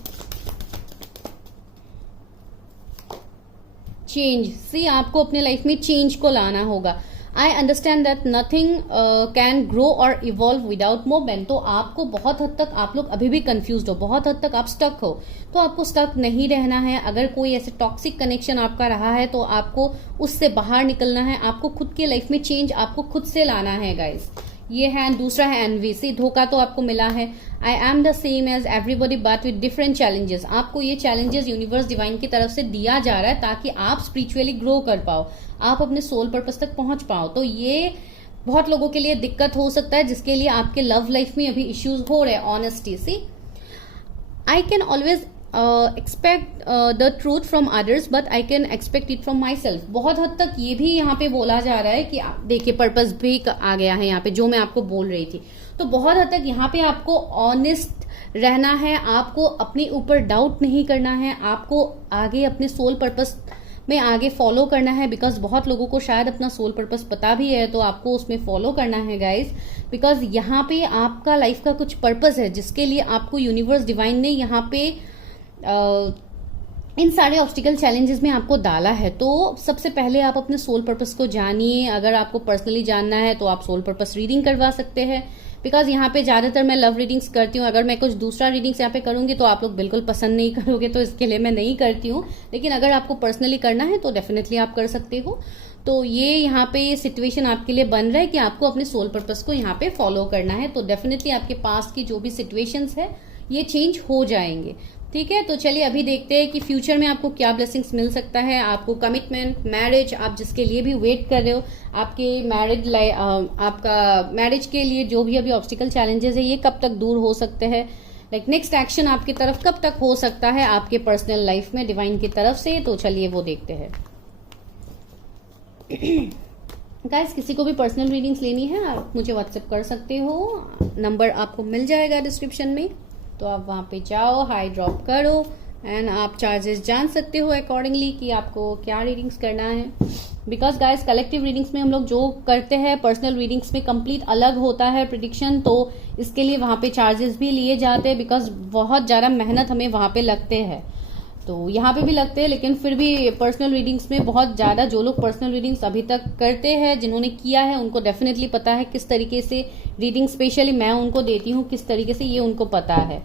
चेंज। सी, आपको अपने लाइफ में चेंज को लाना होगा। आई understand that nothing can grow और इवॉल्व विदाउट मूवमेंट। तो आपको बहुत हद तक, आप लोग अभी भी कंफ्यूज हो, बहुत हद तक आप स्टक हो, तो आपको स्टक नहीं रहना है। अगर कोई ऐसे टॉक्सिक कनेक्शन आपका रहा है तो आपको उससे बाहर निकलना है। आपको खुद के लाइफ में चेंज आपको खुद से लाना है गाइज। ये है। दूसरा है एनवी। सी, धोखा तो आपको मिला है। I am the same age everybody but with different challenges. आपको ये चैलेंजेस यूनिवर्स डिवाइन की तरफ से दिया जा रहा है ताकि आप स्पिरिचुअली ग्रो कर पाओ, आप अपने सोल पर्पस तक पहुंच पाओ। तो ये बहुत लोगों के लिए दिक्कत हो सकता है, जिसके लिए आपके लव लाइफ में अभी इश्यूज हो रहे हैं। Honesty. See, I can always expect the truth from others but I can expect it from myself. बहुत हद तक ये भी यहाँ पे बोला जा रहा है कि देखिए पर्पस भी आ गया है यहाँ पे, जो मैं आपको बोल रही थी। तो बहुत हद तक यहाँ पे आपको ऑनेस्ट रहना है, आपको अपने ऊपर डाउट नहीं करना है, आपको आगे अपने सोल पर्पस में आगे फॉलो करना है। बिकॉज बहुत लोगों को शायद अपना सोल पर्पस पता भी है, तो आपको उसमें फॉलो करना है गाइज। बिकॉज यहाँ पे आपका लाइफ का कुछ पर्पस है जिसके लिए आपको यूनिवर्स डिवाइन ने यहाँ पे इन सारे ऑब्स्टिकल चैलेंजेस में आपको डाला है। तो सबसे पहले आप अपने सोल पर्पस को जानिए। अगर आपको पर्सनली जानना है तो आप सोल पर्पस रीडिंग करवा सकते हैं। बिकॉज यहाँ पे ज्यादातर मैं लव रीडिंग्स करती हूँ। अगर मैं कुछ दूसरा रीडिंग्स यहाँ पे करूंगी तो आप लोग बिल्कुल पसंद नहीं करोगे, तो इसके लिए मैं नहीं करती हूँ। लेकिन अगर आपको पर्सनली करना है तो डेफिनेटली आप कर सकते हो। तो ये यहाँ पे सिचुएशन आपके लिए बन रहा है कि आपको अपने सोल पर्पस को यहाँ पे फॉलो करना है। तो डेफिनेटली आपके पास की जो भी सिचुएशंस है ये चेंज हो जाएंगे। ठीक है, तो चलिए अभी देखते हैं कि फ्यूचर में आपको क्या ब्लेसिंग्स मिल सकता है। आपको कमिटमेंट, मैरिज, आप जिसके लिए भी वेट कर रहे हो, आपके आपका मैरिज के लिए जो भी अभी ऑब्स्टिकल चैलेंजेस है ये कब तक दूर हो सकते हैं। लाइक नेक्स्ट एक्शन आपकी तरफ कब तक हो सकता है आपके पर्सनल लाइफ में डिवाइन की तरफ से। तो चलिए वो देखते हैं। गाइस, किसी को भी पर्सनल रीडिंग्स लेनी है आप मुझे व्हाट्सएप कर सकते हो, नंबर आपको मिल जाएगा डिस्क्रिप्शन में। तो आप वहां पे जाओ, हाई ड्रॉप करो एंड आप चार्जेस जान सकते हो अकॉर्डिंगली कि आपको क्या रीडिंग्स करना है। बिकॉज गाइस कलेक्टिव रीडिंग्स में हम लोग जो करते हैं पर्सनल रीडिंग्स में कंप्लीट अलग होता है प्रिडिक्शन, तो इसके लिए वहां पे चार्जेस भी लिए जाते हैं। बिकॉज बहुत ज्यादा मेहनत हमें वहां पे लगते हैं, तो यहाँ पे भी लगते हैं। लेकिन फिर भी पर्सनल रीडिंग्स में बहुत ज्यादा जो लोग पर्सनल रीडिंग्स अभी तक करते हैं, जिन्होंने किया है, उनको डेफिनेटली पता है किस तरीके से रीडिंग स्पेशली मैं उनको देती हूँ, किस तरीके से ये उनको पता है।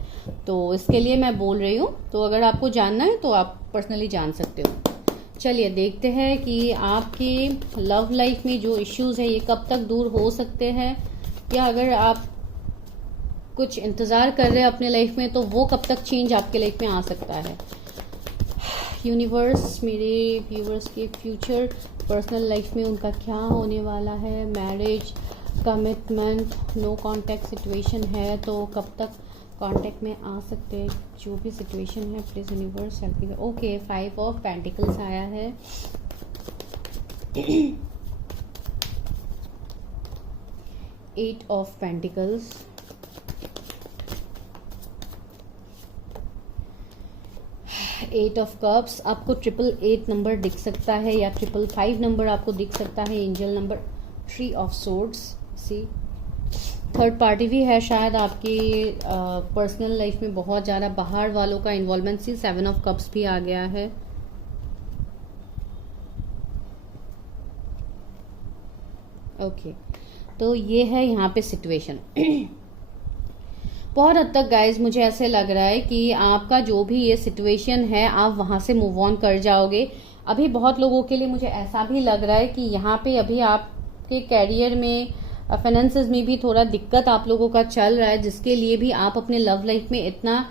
तो इसके लिए मैं बोल रही हूँ। तो अगर आपको जानना है तो आप पर्सनली जान सकते हो। चलिए देखते हैं कि आपके लव लाइफ में जो इश्यूज है ये कब तक दूर हो सकते हैं, या अगर आप कुछ इंतजार कर रहे हैं अपने लाइफ में तो वो कब तक चेंज आपके लाइफ में आ सकता है। यूनिवर्स, मेरे व्यूवर्स के फ्यूचर पर्सनल लाइफ में उनका क्या होने वाला है। Marriage, commitment, no contact situation है तो कब तक कांटेक्ट में आ सकते हैं। जो भी सिचुएशन है please universe help me. Okay, 5 of pentacles आया है। 8 ऑफ पेंटिकल्स, 8 ऑफ कप्स। आपको 888 नंबर दिख सकता है या 555 नंबर आपको दिख सकता है। Angel number 3 of swords. See third party भी है शायद आपकी पर्सनल लाइफ में, बहुत ज्यादा बाहर वालों का इन्वॉल्वमेंट। सी 7 ऑफ कप्स भी आ गया है। ओके, तो ये है यहाँ पे सिचुएशन। बहुत हद तक गाइज मुझे ऐसे लग रहा है कि आपका जो भी ये सिचुएशन है आप वहां से मूव ऑन कर जाओगे। अभी बहुत लोगों के लिए मुझे ऐसा भी लग रहा है कि यहाँ पे अभी आपके कैरियर में, फाइनेंसेस में भी थोड़ा दिक्कत आप लोगों का चल रहा है, जिसके लिए भी आप अपने लव लाइफ में इतना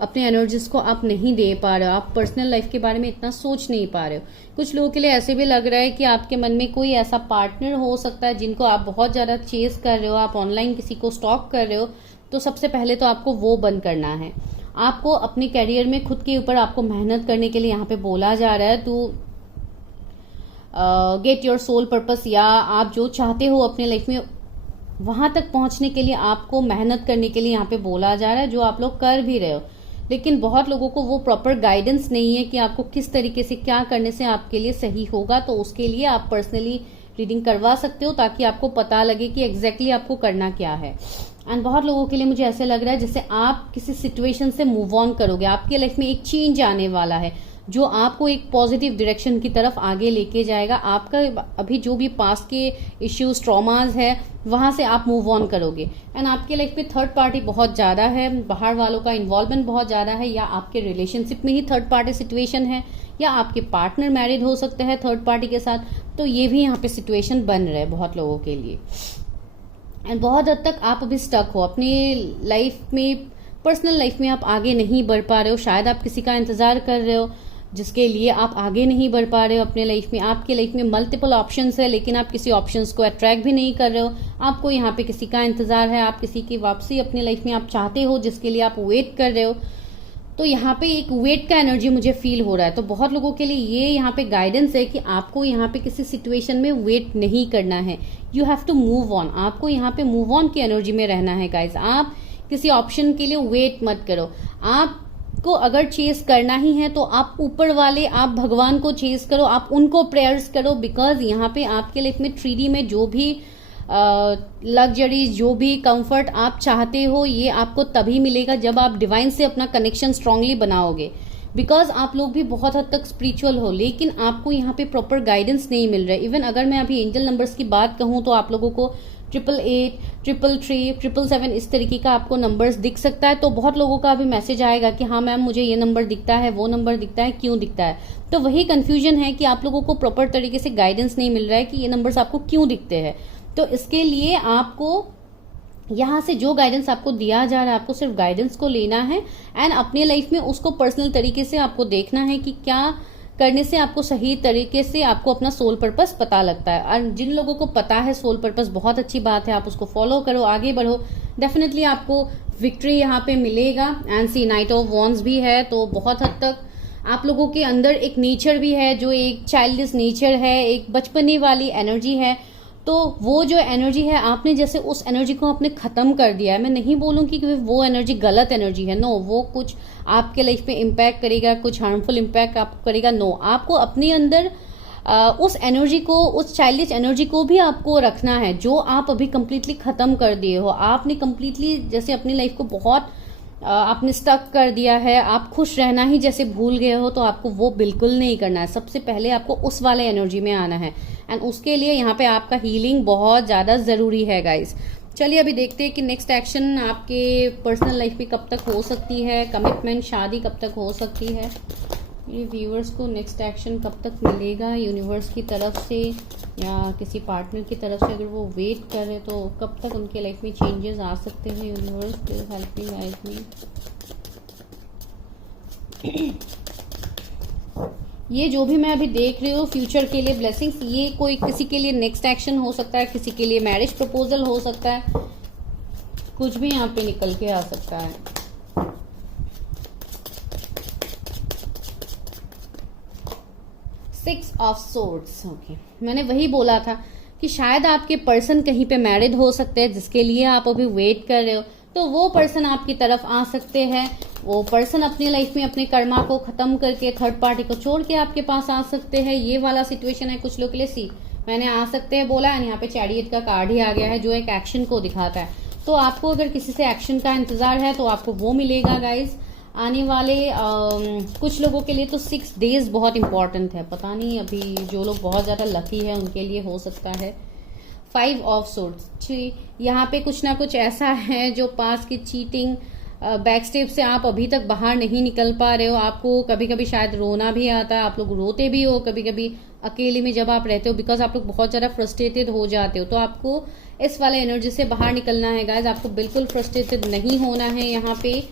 अपने एनर्जीज को आप नहीं दे पा रहे हो। आप पर्सनल लाइफ के बारे में इतना सोच नहीं पा रहे हो। कुछ लोगों के लिए ऐसे भी लग रहा है कि आपके मन में कोई ऐसा पार्टनर हो सकता है जिनको आप बहुत ज्यादा चेस कर रहे हो, आप ऑनलाइन किसी को स्टॉक कर रहे हो। तो सबसे पहले तो आपको वो बंद करना है। आपको अपने करियर में खुद के ऊपर आपको मेहनत करने के लिए यहाँ पे बोला जा रहा है। तो गेट योर सोल पर्पस, या आप जो चाहते हो अपने लाइफ में वहां तक पहुंचने के लिए आपको मेहनत करने के लिए यहाँ पे बोला जा रहा है, जो आप लोग कर भी रहे हो। लेकिन बहुत लोगों को वो प्रॉपर गाइडेंस नहीं है कि आपको किस तरीके से क्या करने से आपके लिए सही होगा। तो उसके लिए आप पर्सनली रीडिंग करवा सकते हो ताकि आपको पता लगे कि एग्जैक्टली आपको करना क्या है। एंड बहुत लोगों के लिए मुझे ऐसे लग रहा है जैसे आप किसी सिचुएशन से मूव ऑन करोगे, आपके लाइफ में एक चेंज आने वाला है जो आपको एक पॉजिटिव डायरेक्शन की तरफ आगे लेके जाएगा। आपका अभी जो भी पास्ट के इश्यूज, ट्रॉमाज है, वहां से आप मूव ऑन करोगे। एंड आपके लाइफ में थर्ड पार्टी बहुत ज्यादा है, बाहर वालों का इन्वॉल्वमेंट बहुत ज्यादा है, या आपके रिलेशनशिप में ही थर्ड पार्टी सिचुएशन है, या आपके पार्टनर मैरिड हो सकते हैं थर्ड पार्टी के साथ। तो ये भी यहाँ पे सिचुएशन बन रहा है बहुत लोगों के लिए। एंड बहुत हद तक आप अभी स्टक हो अपनी लाइफ में, पर्सनल लाइफ में आप आगे नहीं बढ़ पा रहे हो। शायद आप किसी का इंतजार कर रहे हो जिसके लिए आप आगे नहीं बढ़ पा रहे हो अपने लाइफ में। आपके लाइफ में मल्टीपल ऑप्शंस है लेकिन आप किसी ऑप्शंस को अट्रैक्ट भी नहीं कर रहे हो। आपको यहाँ पे किसी का इंतजार है, आप किसी की वापसी अपने लाइफ में आप चाहते हो जिसके लिए आप वेट कर रहे हो। तो यहाँ पे एक वेट का एनर्जी मुझे फील हो रहा है। तो बहुत लोगों के लिए ये यहाँ पे गाइडेंस है कि आपको यहाँ पे किसी सिचुएशन में वेट नहीं करना है, you have to move on. आपको यहाँ पे मूव ऑन की एनर्जी में रहना है गाइज। आप किसी ऑप्शन के लिए वेट मत करो। आपको अगर चेस करना ही है तो आप ऊपर वाले, आप भगवान को चेस करो, आप उनको प्रेयर्स करो, बिकॉज यहाँ पे आपके लाइफ में 3D में जो भी लग्जरी, जो भी कंफर्ट आप चाहते हो, ये आपको तभी मिलेगा जब आप डिवाइन से अपना कनेक्शन स्ट्रांगली बनाओगे। बिकॉज आप लोग भी बहुत हद तक स्पिरिचुअल हो, लेकिन आपको यहाँ पे प्रॉपर गाइडेंस नहीं मिल रहा है। इवन अगर मैं अभी एंजल नंबर्स की बात कहूँ तो आप लोगों को 888, 333, 777 इस तरीके का आपको नंबर्स दिख सकता है। तो बहुत लोगों का अभी मैसेज आएगा कि हाँ मैम मुझे ये नंबर दिखता है, वो नंबर दिखता है, क्यों दिखता है। तो वही कंफ्यूजन है कि आप लोगों को प्रॉपर तरीके से गाइडेंस नहीं मिल रहा है कि ये नंबर्स आपको क्यों दिखते हैं। तो इसके लिए आपको यहाँ से जो गाइडेंस आपको दिया जा रहा है, आपको सिर्फ गाइडेंस को लेना है एंड अपने लाइफ में उसको पर्सनल तरीके से आपको देखना है कि क्या करने से आपको सही तरीके से आपको अपना सोल पर्पस पता लगता है। और जिन लोगों को पता है सोल पर्पस, बहुत अच्छी बात है, आप उसको फॉलो करो, आगे बढ़ो, डेफिनेटली आपको विक्ट्री यहाँ पे मिलेगा। And see knight of wands भी है, तो बहुत हद तक आप लोगों के अंदर एक नेचर भी है जो एक चाइल्डिश नेचर है, एक बचपने वाली एनर्जी है। तो वो जो एनर्जी है, आपने जैसे उस एनर्जी को आपने खत्म कर दिया है। मैं नहीं बोलूंगी कि वो एनर्जी गलत एनर्जी है, नो, वो कुछ आपके लाइफ में इम्पैक्ट करेगा, कुछ हार्मफुल इम्पैक्ट आपको करेगा, नो। आपको अपने अंदर उस एनर्जी को, उस चाइल्डिश एनर्जी को भी आपको रखना है जो आप अभी कंप्लीटली खत्म कर दिए हो। आपने कंप्लीटली जैसे अपनी लाइफ को बहुत आपने स्टक कर दिया है, आप खुश रहना ही जैसे भूल गए हो, तो आपको वो बिल्कुल नहीं करना है। सबसे पहले आपको उस वाले एनर्जी में आना है एंड उसके लिए यहाँ पे आपका हीलिंग बहुत ज्यादा जरूरी है गाइस। चलिए अभी देखते हैं कि नेक्स्ट एक्शन आपके पर्सनल लाइफ में कब तक हो सकती है, कमिटमेंट, शादी कब तक हो सकती है। ये व्यूअर्स को नेक्स्ट एक्शन कब तक मिलेगा यूनिवर्स की तरफ से या किसी पार्टनर की तरफ से, अगर वो वेट कर रहे तो कब तक उनके लाइफ में चेंजेस आ सकते हैं। Universe please help me guide मी। ये जो भी मैं अभी देख रही हूँ फ्यूचर के लिए ब्लेसिंग्स, ये कोई किसी के लिए नेक्स्ट एक्शन हो सकता है, किसी के लिए मैरिज प्रपोजल हो सकता है, कुछ भी यहाँ पे निकल के आ सकता है। सिक्स ऑफ सोर्ड्स, ओके, मैंने वही बोला था कि शायद आपके पर्सन कहीं पे मैरिड हो सकते हैं जिसके लिए आप अभी वेट कर रहे हो, तो वो पर्सन आपकी तरफ आ सकते हैं। वो पर्सन अपनी लाइफ में अपने कर्मा को खत्म करके थर्ड पार्टी को छोड़ के आपके पास आ सकते हैं। ये वाला सिचुएशन है कुछ लोग के लिए। सी मैंने आ सकते हैं बोला एंड यहाँ पे चैरियट का कार्ड ही आ गया है जो एक एक्शन को दिखाता है। तो आपको अगर किसी से एक्शन का इंतजार है तो आपको वो मिलेगा गाइज। आने वाले कुछ लोगों के लिए तो 6 डेज बहुत इंपॉर्टेंट है। पता नहीं अभी जो लोग बहुत ज्यादा लकी है उनके लिए हो सकता है। 5 ऑफ सोर्ड्स, यहाँ पे कुछ ना कुछ ऐसा है जो पास की चीटिंग, बैक स्टेप से आप अभी तक बाहर नहीं निकल पा रहे हो। आपको कभी कभी शायद रोना भी आता है, आप लोग रोते भी हो कभी कभी अकेले में जब आप रहते हो, बिकॉज आप लोग बहुत ज्यादा फ्रस्ट्रेटेड हो जाते हो। तो आपको इस वाले एनर्जी से बाहर निकलना है गाइज। आपको बिल्कुल फ्रस्ट्रेटेड नहीं होना है। यहाँ पे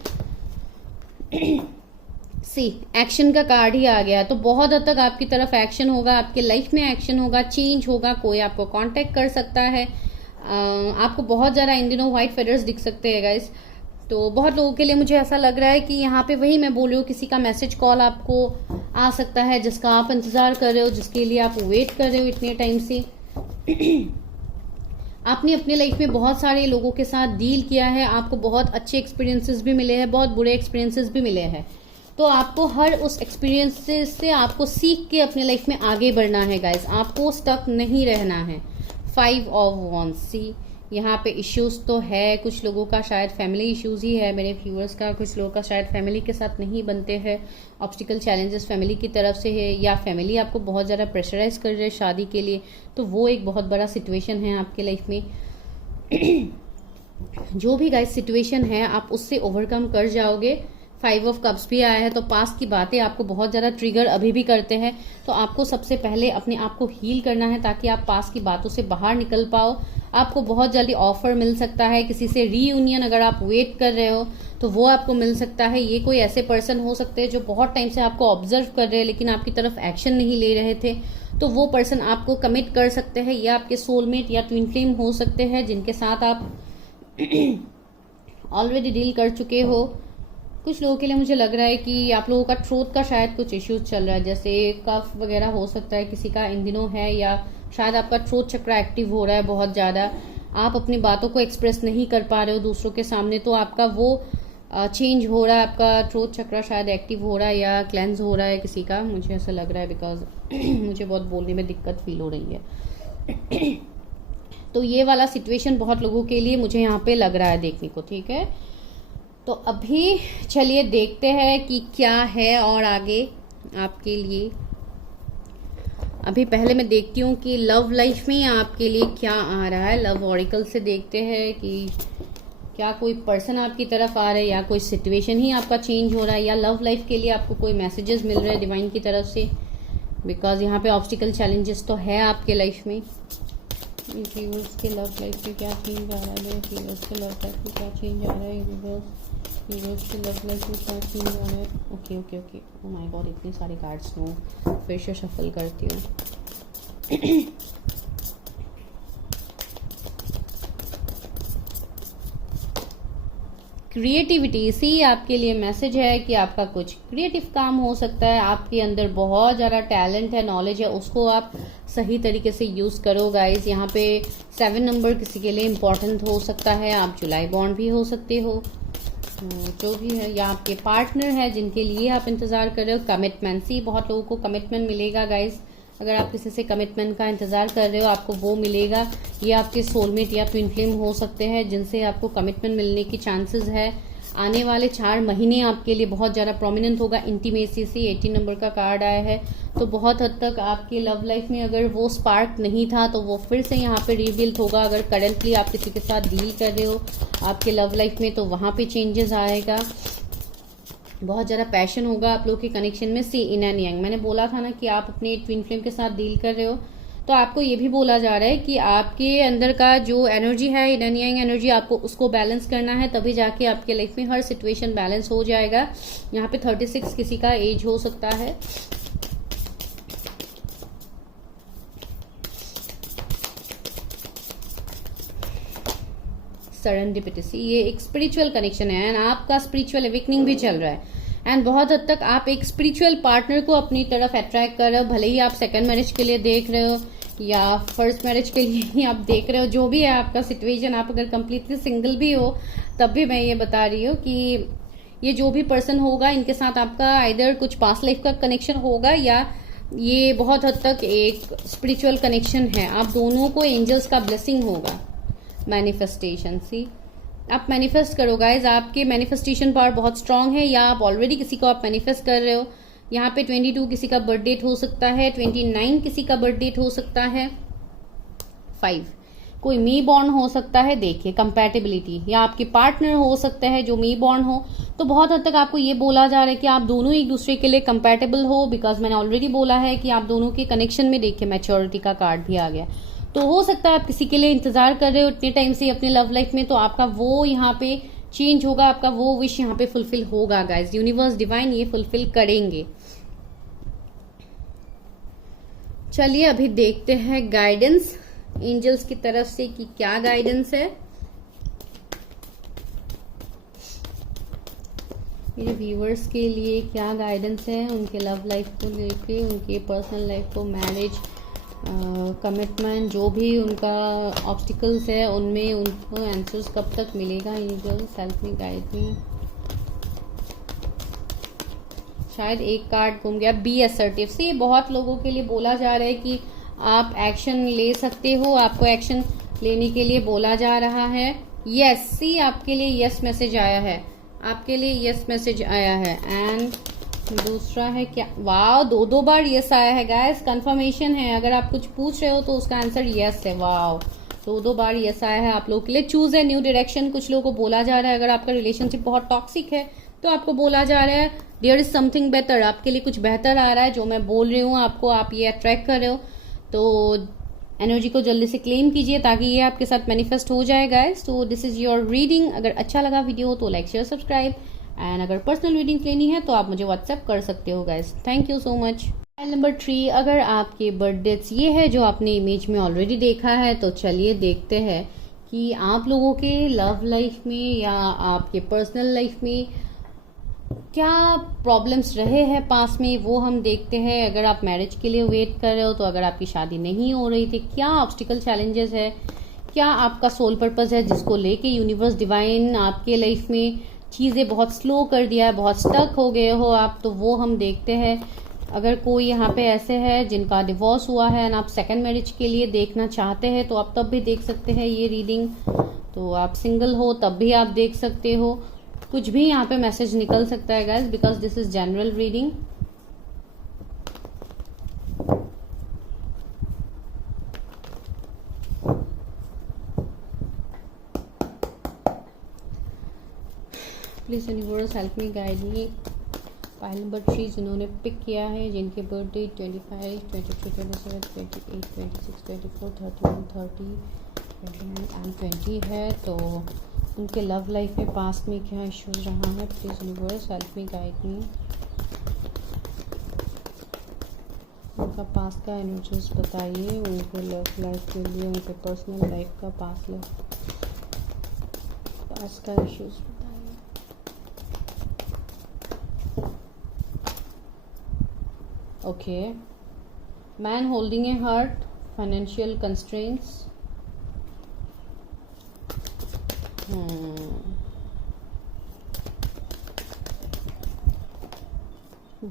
सी एक्शन का कार्ड ही आ गया, तो बहुत हद तक आपकी तरफ एक्शन होगा, आपके लाइफ में एक्शन होगा, चेंज होगा, कोई आपको कांटेक्ट कर सकता है। आपको बहुत ज्यादा इन दिनों व्हाइट फेदर्स दिख सकते हैं गाइस। तो बहुत लोगों के लिए मुझे ऐसा लग रहा है कि यहाँ पे वही मैं बोल रही हूँ, किसी का मैसेज कॉल आपको आ सकता है जिसका आप इंतजार कर रहे हो, जिसके लिए आप वेट कर रहे हो इतने टाइम से। आपने अपने लाइफ में बहुत सारे लोगों के साथ डील किया है, आपको बहुत अच्छे एक्सपीरियंसेस भी मिले हैं, बहुत बुरे एक्सपीरियंसेस भी मिले हैं। तो आपको हर उस एक्सपीरियंसेस से आपको सीख के अपने लाइफ में आगे बढ़ना है गाइस। आपको स्टक नहीं रहना है। 5 ऑफ वॉन्ड्स, सी यहाँ पे इश्यूज तो है, कुछ लोगों का शायद फैमिली इश्यूज ही है मेरे व्यूअर्स का, कुछ लोगों का शायद फैमिली के साथ नहीं बनते हैं, ऑब्स्टिकल चैलेंजेस फैमिली की तरफ से है, या फैमिली आपको बहुत ज़्यादा प्रेशराइज कर रहे हैं शादी के लिए। तो वो एक बहुत बड़ा सिचुएशन है आपके लाइफ में। जो भी गाइस सिचुएशन है आप उससे ओवरकम कर जाओगे। 5 ऑफ कप्स भी आया है, तो पास की बातें आपको बहुत ज्यादा ट्रिगर अभी भी करते हैं। तो आपको सबसे पहले अपने आप को हील करना है ताकि आप पास की बातों से बाहर निकल पाओ। आपको बहुत जल्दी ऑफर मिल सकता है, किसी से रीयूनियन अगर आप वेट कर रहे हो तो वो आपको मिल सकता है। ये कोई ऐसे पर्सन हो सकते हैं जो बहुत टाइम से आपको ऑब्जर्व कर रहे हैं लेकिन आपकी तरफ एक्शन नहीं ले रहे थे, तो वो पर्सन आपको कमिट कर सकते हैं, या आपके सोलमेट या ट्विन फ्लेम हो सकते हैं जिनके साथ आप ऑलरेडी डील कर चुके हो। कुछ लोगों के लिए मुझे लग रहा है कि आप लोगों का थ्रोट का शायद कुछ इश्यूज चल रहा है, जैसे कफ वगैरह हो सकता है किसी का इन दिनों है, या शायद आपका थ्रोट चक्र एक्टिव हो रहा है बहुत ज़्यादा, आप अपनी बातों को एक्सप्रेस नहीं कर पा रहे हो दूसरों के सामने, तो आपका वो चेंज हो रहा है, आपका थ्रोट चक्र शायद एक्टिव हो रहा है या क्लेंस हो रहा है किसी का, मुझे ऐसा लग रहा है, बिकॉज मुझे बहुत बोलने में दिक्कत फील हो रही है। तो ये वाला सिचुएशन बहुत लोगों के लिए मुझे यहाँ पे लग रहा है देखने को, ठीक है। तो अभी चलिए देखते हैं कि क्या है और आगे आपके लिए। अभी पहले मैं देखती हूँ कि लव लाइफ में आपके लिए क्या आ रहा है। लव ऑरिकल से देखते हैं कि क्या कोई पर्सन आपकी तरफ आ रहा है या कोई सिचुएशन ही आपका चेंज हो रहा है, या लव लाइफ के लिए आपको कोई मैसेजेस मिल रहे हैं डिवाइन की तरफ से, बिकॉज यहाँ पे ऑब्स्टिकल चैलेंजेस तो है आपके लाइफ में। व्यूअर्स के लव लाइफ में क्या चेंज आ रहा है, व्यूअर्स के लव लाइफ में क्या चेंज आ रहा है, व्यूअर्स के लव लाइफ में क्या चेंज आ रहा है। Okay okay okay, oh my God, इतने सारे कार्ड्स नो, फिर से शफल करती हूँ। क्रिएटिविटी, सी आपके लिए मैसेज है कि आपका कुछ क्रिएटिव काम हो सकता है, आपके अंदर बहुत ज़्यादा टैलेंट है, नॉलेज है, उसको आप सही तरीके से यूज़ करो गाइज। यहाँ पे 7 नंबर किसी के लिए इम्पोर्टेंट हो सकता है, आप जुलाई बॉन्ड भी हो सकते हो, जो भी है, या आपके पार्टनर है जिनके लिए आप इंतज़ार कर रहे हो। कमिटमेंट, सी बहुत लोगों को कमिटमेंट मिलेगा गाइज, अगर आप किसी से कमिटमेंट का इंतज़ार कर रहे हो आपको वो मिलेगा। ये आपके सोलमेट या ट्विन फ्लेम हो सकते हैं जिनसे आपको कमिटमेंट मिलने की चांसेस है। आने वाले 4 महीने आपके लिए बहुत ज़्यादा प्रोमिनेंट होगा। इंटीमेसी से 18 नंबर का कार्ड आया है, तो बहुत हद तक आपकी लव लाइफ में अगर वो स्पार्क नहीं था तो वो फिर से यहाँ पे रिबिल्ड होगा। अगर करंटली आप किसी के साथ डील कर रहे हो आपके लव लाइफ में तो वहाँ पे चेंजेस आएगा। बहुत ज़्यादा पैशन होगा आप लोग के कनेक्शन में। सी इन एंड यांग, मैंने बोला था ना कि आप अपने ट्विन फ्लेम के साथ डील कर रहे हो, तो आपको ये भी बोला जा रहा है कि आपके अंदर का जो एनर्जी है, इन एंड यांग एनर्जी, आपको उसको बैलेंस करना है, तभी जाके आपके लाइफ में हर सिचुएशन बैलेंस हो जाएगा। यहाँ पे 36 किसी का एज हो सकता है। सेरेंडिपिटी, ये एक स्पिरिचुअल कनेक्शन है एंड आपका स्पिरिचुअल अवेकनिंग भी चल रहा है एंड बहुत हद तक आप एक स्पिरिचुअल पार्टनर को अपनी तरफ अट्रैक्ट कर रहे हो। भले ही आप सेकंड मैरिज के लिए देख रहे हो या फर्स्ट मैरिज के लिए ही आप देख रहे हो, जो भी है आपका सिचुएशन, आप अगर कंप्लीटली सिंगल भी हो तब भी मैं ये बता रही हूँ कि ये जो भी पर्सन होगा इनके साथ आपका आइदर कुछ पास्ट लाइफ का कनेक्शन होगा या ये बहुत हद तक एक स्पिरिचुअल कनेक्शन है। आप दोनों को एंजल्स का ब्लेसिंग होगा। मैनिफेस्टेशन, सी आप मैनिफेस्ट करो गाइज, आपके मैनिफेस्टेशन पावर बहुत स्ट्रांग है, या आप ऑलरेडी किसी को आप मैनिफेस्ट कर रहे हो। यहाँ पे 22 किसी का बर्थ डेट हो सकता है, 29 किसी का बर्थ डेट हो सकता है, 5 कोई मी बॉर्न हो सकता है। देखिए कंपैटिबिलिटी, या आपके पार्टनर हो सकता है जो मी बॉर्न हो। तो बहुत हद तक आपको ये बोला जा रहा है कि आप दोनों एक दूसरे के लिए कंपैटिबल हो, बिकॉज मैंने ऑलरेडी बोला है कि आप दोनों के कनेक्शन में देखिए मैच्योरिटी का कार्ड भी आ गया। तो हो सकता है आप किसी के लिए इंतजार कर रहे हो इतने टाइम से अपने लव लाइफ में, तो आपका वो यहाँ पे चेंज होगा, आपका वो विश यहाँ पे फुलफिल होगा गाइज। यूनिवर्स डिवाइन ये फुलफिल करेंगे। चलिए अभी देखते हैं गाइडेंस एंजल्स की तरफ से कि क्या गाइडेंस है मेरे व्यूअर्स के लिए। क्या गाइडेंस है उनके लव लाइफ को लेके, उनके पर्सनल लाइफ को, मैरिज, कमिटमेंट, जो भी उनका ऑब्स्टिकल्स है उनमें उनको आंसर्स कब तक मिलेगा। Angels help me, guide me. शायद एक कार्ड घूम गया, बी असर्टिव। से बहुत लोगों के लिए बोला जा रहा है कि आप एक्शन ले सकते हो, आपको एक्शन लेने के लिए बोला जा रहा है। यस, सी आपके लिए यस मैसेज आया है, आपके लिए यस मैसेज आया है। एंड दूसरा है क्या, वाह, 2 बार यस आया है गाइस, कंफर्मेशन है। अगर आप कुछ पूछ रहे हो तो उसका आंसर यस है। वाह, 2 बार यस आया है आप लोग के लिए। चूज ए न्यू डायरेक्शन, कुछ लोगों को बोला जा रहा है अगर आपका रिलेशनशिप बहुत टॉक्सिक है तो आपको बोला जा रहा है देयर इज समथिंग बेटर, आपके लिए कुछ बेहतर आ रहा है। जो मैं बोल रही हूँ आपको, आप ये अट्रैक्ट कर रहे हो, तो एनर्जी को जल्दी से क्लेम कीजिए ताकि ये आपके साथ मैनिफेस्ट हो जाए गाइस। तो दिस इज योर रीडिंग। अगर अच्छा लगा वीडियो तो लाइक शेयर सब्सक्राइब, एंड अगर पर्सनल रीडिंग लेनी है तो आप मुझे व्हाट्सएप कर सकते हो guys. Thank you so much. Number 3, अगर आपके बर्थ डेट्स ये है जो आपने इमेज में ऑलरेडी देखा है, तो चलिए देखते हैं कि आप लोगों के लव लाइफ में या आपके पर्सनल लाइफ में क्या प्रॉब्लम्स रहे हैं पास में वो हम देखते हैं। अगर आप मैरिज के लिए वेट कर रहे हो तो अगर आपकी शादी नहीं हो रही थी, क्या ऑब्स्टिकल चैलेंजेस है, क्या आपका सोल पर्पस है जिसको लेके यूनिवर्स डिवाइन आपके लाइफ में चीज़ें बहुत स्लो कर दिया है, बहुत स्टक हो गए हो आप, तो वो हम देखते हैं। अगर कोई यहाँ पे ऐसे है जिनका डिवोर्स हुआ है एंड आप सेकंड मैरिज के लिए देखना चाहते हैं तो आप तब भी देख सकते हैं ये रीडिंग। तो आप सिंगल हो तब भी आप देख सकते हो। कुछ भी यहाँ पे मैसेज निकल सकता है guys, because this is general reading. Please universe help me, guide me. File number 3 जिन्होंने पिक किया है, जिनके बर्थडे 25, 23, 27, 28, 26, 24, 31, 30, 29 एंड 20 है, तो उनके लव लाइफ में पास्ट में क्या इश्यूज रहा है। Please universe help me, guide मी। उनका पास्ट का एनर्जीज बताइए, उनके लव लाइफ के लिए, उनके पर्सनल लाइफ का पास्ट का इश्यूज बताइए। Okay, man holding a heart, financial constraints.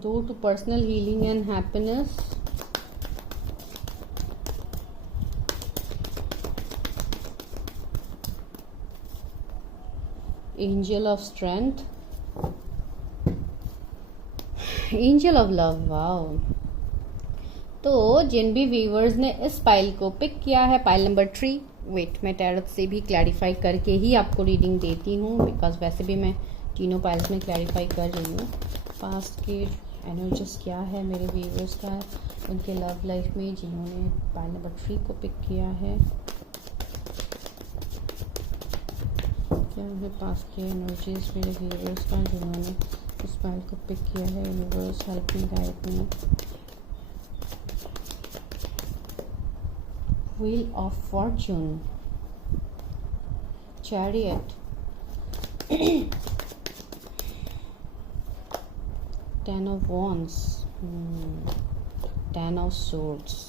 Door to personal healing and happiness. Angel of strength. Angel of love, wow. तो जिन भी व्यूवर्स ने इस पाइल को पिक किया है, पाइल नंबर 3, वेट मैं टैरोट से भी क्लैरिफाई करके ही आपको रीडिंग देती हूँ, बिकॉज वैसे भी मैं तीनों पाइल्स में क्लैरिफाई कर रही हूँ। पास्ट के एनर्जीज क्या है मेरे व्यूवर्स का उनके लव लाइफ में, जिन्होंने पाइल नंबर 3 को पिक किया है। क्या है पास्ट के एनर्जीज मेरे व्यूवर्स का जिन्होंने इस फाइल को पिक किया है। Universe help me, guide me. Wheel of Fortune, chariot, 10 of wands, 10 of swords,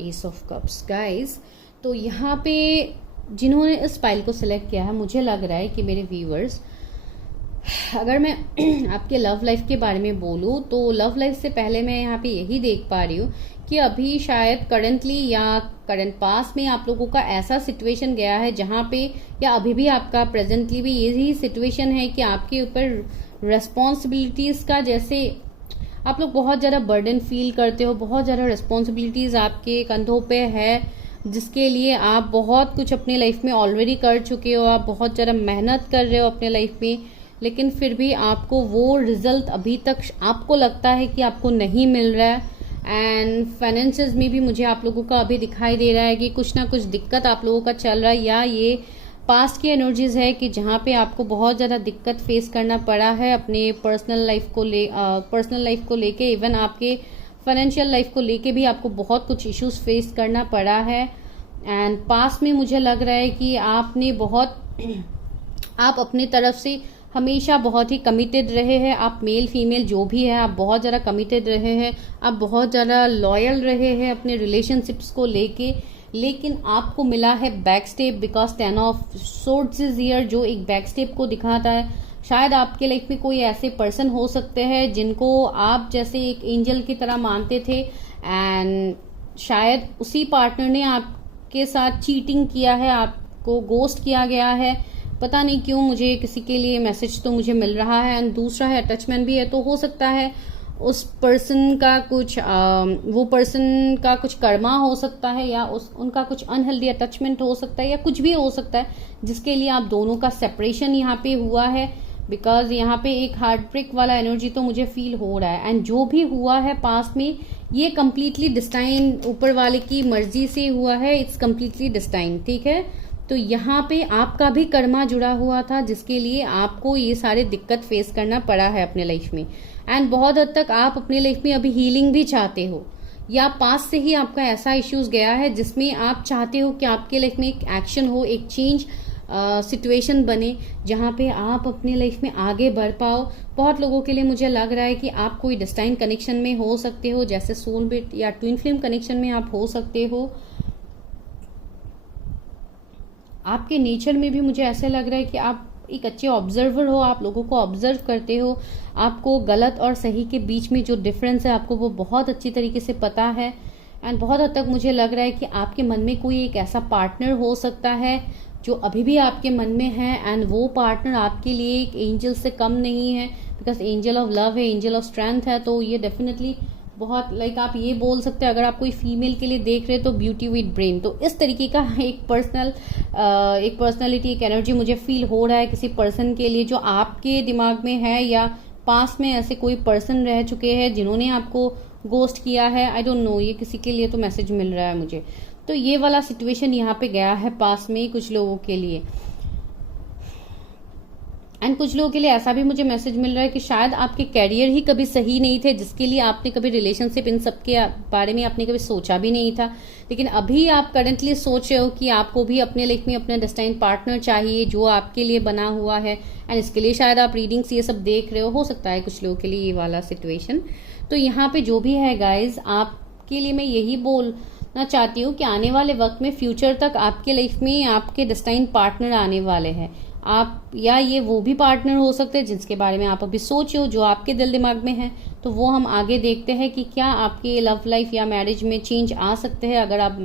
S of cups. Guys, तो यहाँ पे जिन्होंने इस फाइल को सिलेक्ट किया है, मुझे लग रहा है कि मेरे व्यूवर्स, अगर मैं आपके लव लाइफ के बारे में बोलूँ तो लव लाइफ से पहले मैं यहाँ पे यही देख पा रही हूँ कि अभी शायद करंटली या करंट पास में आप लोगों का ऐसा सिचुएशन गया है जहाँ पे, या अभी भी आपका प्रेजेंटली भी यही सिचुएशन है कि आपके ऊपर रेस्पॉन्सिबिलिटीज का, जैसे आप लोग बहुत ज़्यादा बर्डन फील करते हो, बहुत ज़्यादा रिस्पॉन्सिबिलिटीज आपके कंधों पे है, जिसके लिए आप बहुत कुछ अपनी लाइफ में ऑलरेडी कर चुके हो, आप बहुत ज़्यादा मेहनत कर रहे हो अपने लाइफ में, लेकिन फिर भी आपको वो रिजल्ट अभी तक आपको लगता है कि आपको नहीं मिल रहा है। एंड फाइनेंसेस में भी मुझे आप लोगों का अभी दिखाई दे रहा है कि कुछ ना कुछ दिक्कत आप लोगों का चल रहा है, या ये पास्ट की एनर्जीज है कि जहाँ पे आपको बहुत ज़्यादा दिक्कत फेस करना पड़ा है अपने पर्सनल लाइफ को लेके, इवन आपके फाइनेंशियल लाइफ को लेके भी आपको बहुत कुछ इश्यूज फेस करना पड़ा है। एंड पास्ट में मुझे लग रहा है कि आपने आप अपनी तरफ से हमेशा बहुत ही कमिटेड रहे हैं, आप मेल फीमेल जो भी है, आप बहुत ज़्यादा कमिटेड रहे हैं, आप बहुत ज़्यादा लॉयल रहे हैं अपने रिलेशनशिप्स को लेके, लेकिन आपको मिला है back step, because 10 of swords is here, जो एक बैक स्टेप को दिखाता है। शायद आपके लाइफ में कोई ऐसे पर्सन हो सकते हैं जिनको आप जैसे एक एंजल की तरह मानते थे, एंड शायद उसी पार्टनर ने आपके साथ चीटिंग किया है, आपको गोस्ट किया गया है, पता नहीं क्यों मुझे किसी के लिए मैसेज तो मुझे मिल रहा है। एंड दूसरा है अटैचमेंट भी है, तो हो सकता है उस पर्सन का कुछ वो पर्सन का कुछ कर्मा हो सकता है, या उनका कुछ अनहेल्दी अटैचमेंट हो सकता है, या कुछ भी हो सकता है जिसके लिए आप दोनों का सेपरेशन यहाँ पे हुआ है, बिकॉज यहाँ पे एक हार्ट ब्रेक वाला एनर्जी तो मुझे फील हो रहा है। एंड जो भी हुआ है पास्ट में, ये कम्प्लीटली डिस्टाइन, ऊपर वाले की मर्जी से हुआ है, इट्स कम्प्लीटली डिस्टाइन, ठीक है। तो यहाँ पे आपका भी कर्मा जुड़ा हुआ था जिसके लिए आपको ये सारे दिक्कत फेस करना पड़ा है अपने लाइफ में। एंड बहुत हद तक आप अपने लाइफ में अभी हीलिंग भी चाहते हो, या पास से ही आपका ऐसा इश्यूज गया है जिसमें आप चाहते हो कि आपके लाइफ में एक एक्शन हो, एक चेंज सिचुएशन बने जहाँ पे आप अपनी लाइफ में आगे बढ़ पाओ। बहुत लोगों के लिए मुझे लग रहा है कि आप कोई डिस्टाइन कनेक्शन में हो सकते हो, जैसे सोलमेट या ट्विन फ्लेम कनेक्शन में आप हो सकते हो। आपके नेचर में भी मुझे ऐसा लग रहा है कि आप एक अच्छे ऑब्जर्वर हो, आप लोगों को ऑब्जर्व करते हो, आपको गलत और सही के बीच में जो डिफरेंस है आपको वो बहुत अच्छी तरीके से पता है। एंड बहुत हद तक मुझे लग रहा है कि आपके मन में कोई एक ऐसा पार्टनर हो सकता है जो अभी भी आपके मन में है, एंड वो पार्टनर आपके लिए एक एंजल से कम नहीं है, बिकॉज एंजल ऑफ लव है, एंजल ऑफ स्ट्रेंथ है। तो ये डेफिनेटली बहुत आप ये बोल सकते हैं, अगर आप कोई फीमेल के लिए देख रहे हो तो ब्यूटी विद ब्रेन, तो इस तरीके का एक पर्सनालिटी, एक एनर्जी मुझे फील हो रहा है किसी पर्सन के लिए जो आपके दिमाग में है, या पास में ऐसे कोई पर्सन रह चुके हैं जिन्होंने आपको गोस्ट किया है। आई डोंट नो, ये किसी के लिए तो मैसेज मिल रहा है मुझे। तो ये वाला सिचुएशन यहाँ पे गया है पास में कुछ लोगों के लिए। एंड कुछ लोगों के लिए ऐसा भी मुझे मैसेज मिल रहा है कि शायद आपके कैरियर ही कभी सही नहीं थे, जिसके लिए आपने कभी रिलेशनशिप इन सब के बारे में आपने कभी सोचा भी नहीं था, लेकिन अभी आप करंटली सोच रहे हो कि आपको भी अपने लाइफ में अपना डेस्टाइन पार्टनर चाहिए जो आपके लिए बना हुआ है। एंड इसके लिए शायद आप रीडिंग्स ये सब देख रहे हो सकता है कुछ लोगों के लिए ये वाला सिचुएशन। तो यहाँ पे जो भी है गाइज, आपके लिए मैं यही बोलना चाहती हूँ कि आने वाले वक्त में, फ्यूचर तक आपके लाइफ में आपके डेस्टाइन पार्टनर आने वाले हैं। आप या ये वो भी पार्टनर हो सकते हैं जिसके बारे में आप अभी सोचो, जो आपके दिल दिमाग में है। तो वो हम आगे देखते हैं कि क्या आपके लव लाइफ या मैरिज में चेंज आ सकते हैं। अगर आप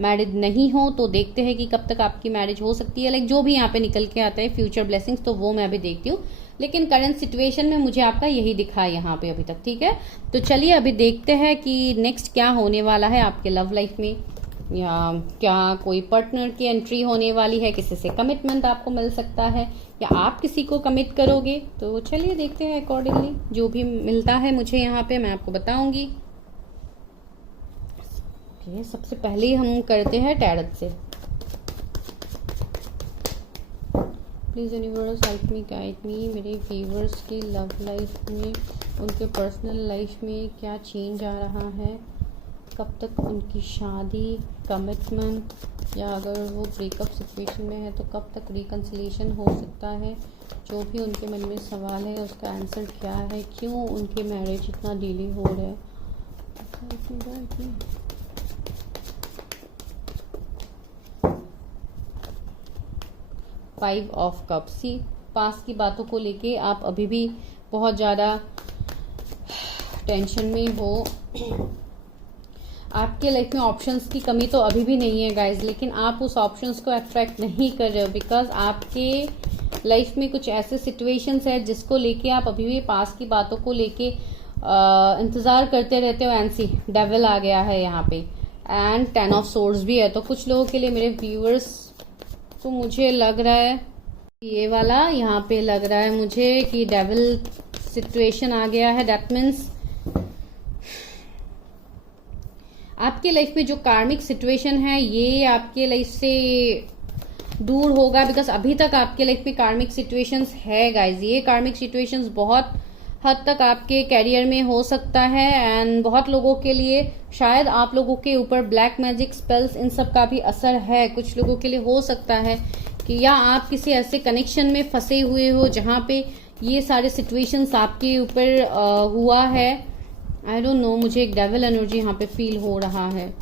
मैरिड नहीं हो तो देखते हैं कि कब तक आपकी मैरिज हो सकती है। जो भी यहाँ पे निकल के आता है फ्यूचर ब्लेसिंग्स, तो वो मैं अभी देखती हूँ, लेकिन करंट सिचुएशन में मुझे आपका यही दिखा है यहाँ पे अभी तक। ठीक है, तो चलिए अभी देखते हैं कि नेक्स्ट क्या होने वाला है आपके लव लाइफ में, या क्या कोई पार्टनर की एंट्री होने वाली है, किसी से कमिटमेंट आपको मिल सकता है, या आप किसी को कमिट करोगे। तो चलिए देखते हैं अकॉर्डिंगली जो भी मिलता है मुझे यहाँ पे मैं आपको बताऊंगी। सबसे पहले हम करते हैं टैरट से। Please universe help me, guide मी। मेरे व्यूअर्स की लव लाइफ में, उनके पर्सनल लाइफ में क्या चेंज आ रहा है, कब तक उनकी शादी, कमिटमेंट, या अगर वो ब्रेकअप सिचुएशन में है तो कब तक रिकन्सिलेशन हो सकता है। जो भी उनके मन में सवाल है उसका आंसर क्या है, क्यों उनके मैरिज इतना डिले हो रहा है। 5 ऑफ कप्स। पास की बातों को लेके आप अभी भी बहुत ज़्यादा टेंशन में हो। आपके लाइफ में ऑप्शंस की कमी तो अभी भी नहीं है गाइज, लेकिन आप उस ऑप्शंस को अट्रैक्ट नहीं कर रहे हो, बिकॉज आपके लाइफ में कुछ ऐसे सिचुएशंस है जिसको लेके आप अभी भी पास की बातों को लेके इंतजार करते रहते हो। एंड डेविल आ गया है यहाँ पे, एंड 10 ऑफ सोर्ड्स भी है। तो कुछ लोगों के लिए मेरे व्यूअर्स, तो मुझे लग रहा है ये वाला यहाँ पे लग रहा है मुझे कि डेविल सिचुएशन आ गया है। दैट मीन्स आपके लाइफ में जो कार्मिक सिचुएशन है ये आपके लाइफ से दूर होगा, बिकॉज अभी तक आपके लाइफ में कार्मिक सिचुएशंस है गाइज। ये कार्मिक सिचुएशंस बहुत हद तक आपके कैरियर में हो सकता है, एंड बहुत लोगों के लिए शायद आप लोगों के ऊपर ब्लैक मैजिक स्पेल्स इन सब का भी असर है। कुछ लोगों के लिए हो सकता है कि या आप किसी ऐसे कनेक्शन में फंसे हुए हो जहां पे ये सारे सिचुएशंस आपके ऊपर हुआ है। आई डोंट नो, मुझे एक डेविल एनर्जी यहाँ पे फील हो रहा है।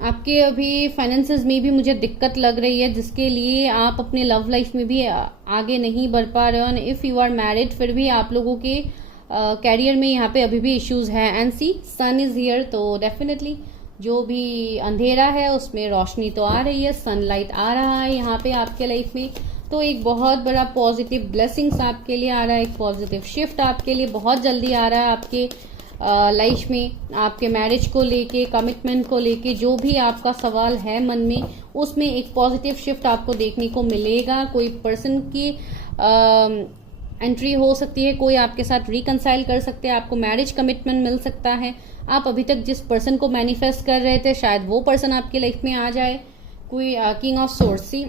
आपके अभी फाइनेंसेस में भी मुझे दिक्कत लग रही है, जिसके लिए आप अपने लव लाइफ में भी आगे नहीं बढ़ पा रहे हो। And if you are married, फिर भी आप लोगों के कैरियर में यहाँ पे अभी भी इश्यूज हैं। And see sun is here, तो डेफिनेटली जो भी अंधेरा है उसमें रोशनी तो आ रही है, सनलाइट आ रहा है यहाँ पे आपके लाइफ में। तो एक बहुत बड़ा पॉजिटिव ब्लेसिंग्स आपके लिए आ रहा है, एक पॉजिटिव शिफ्ट आपके लिए बहुत जल्दी आ रहा है आपके लाइफ में। आपके मैरिज को लेके, कमिटमेंट को लेके जो भी आपका सवाल है मन में, उसमें एक पॉजिटिव शिफ्ट आपको देखने को मिलेगा। कोई पर्सन की एंट्री हो सकती है, कोई आपके साथ रिकंसाइल कर सकते हैं, आपको मैरिज कमिटमेंट मिल सकता है। आप अभी तक जिस पर्सन को मैनिफेस्ट कर रहे थे शायद वो पर्सन आपकी लाइफ में आ जाए। कोई किंग ऑफ सोर्ड्स, सी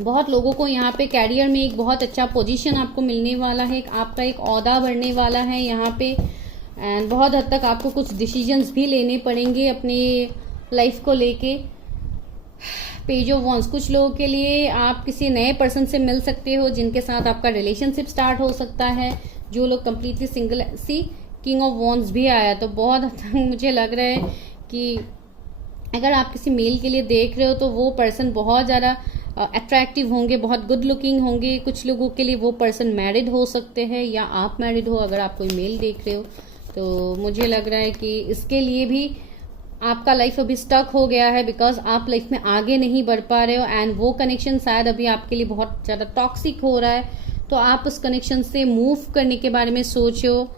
बहुत लोगों को यहाँ पे कैरियर में एक बहुत अच्छा पोजीशन आपको मिलने वाला है, आपका एक ओहदा बढ़ने वाला है यहाँ पे। एंड बहुत हद तक आपको कुछ डिसीजंस भी लेने पड़ेंगे अपनी लाइफ को लेके। पेज ऑफ वॉन्स, कुछ लोगों के लिए आप किसी नए पर्सन से मिल सकते हो जिनके साथ आपका रिलेशनशिप स्टार्ट हो सकता है। जो लोग completely single, see king of wands भी आया, तो बहुत हद तक मुझे लग रहा है कि अगर आप किसी मेल के लिए देख रहे हो तो वो पर्सन बहुत ज़्यादा अट्रैक्टिव होंगे, बहुत गुड लुकिंग होंगे। कुछ लोगों के लिए वो पर्सन मैरिड हो सकते हैं या आप मैरिड हो अगर आप कोई मेल देख रहे हो। तो मुझे लग रहा है कि इसके लिए भी आपका लाइफ अभी स्टक हो गया है, बिकॉज आप लाइफ में आगे नहीं बढ़ पा रहे हो एंड वो कनेक्शन शायद अभी आपके लिए बहुत ज़्यादा टॉक्सिक हो रहा है। तो आप उस कनेक्शन से मूव करने के बारे में सोचो।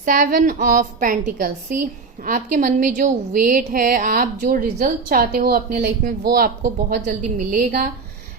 7 ऑफ पेंटिकल्स, सी आपके मन में जो वेट है, आप जो रिजल्ट चाहते हो अपने लाइफ में वो आपको बहुत जल्दी मिलेगा।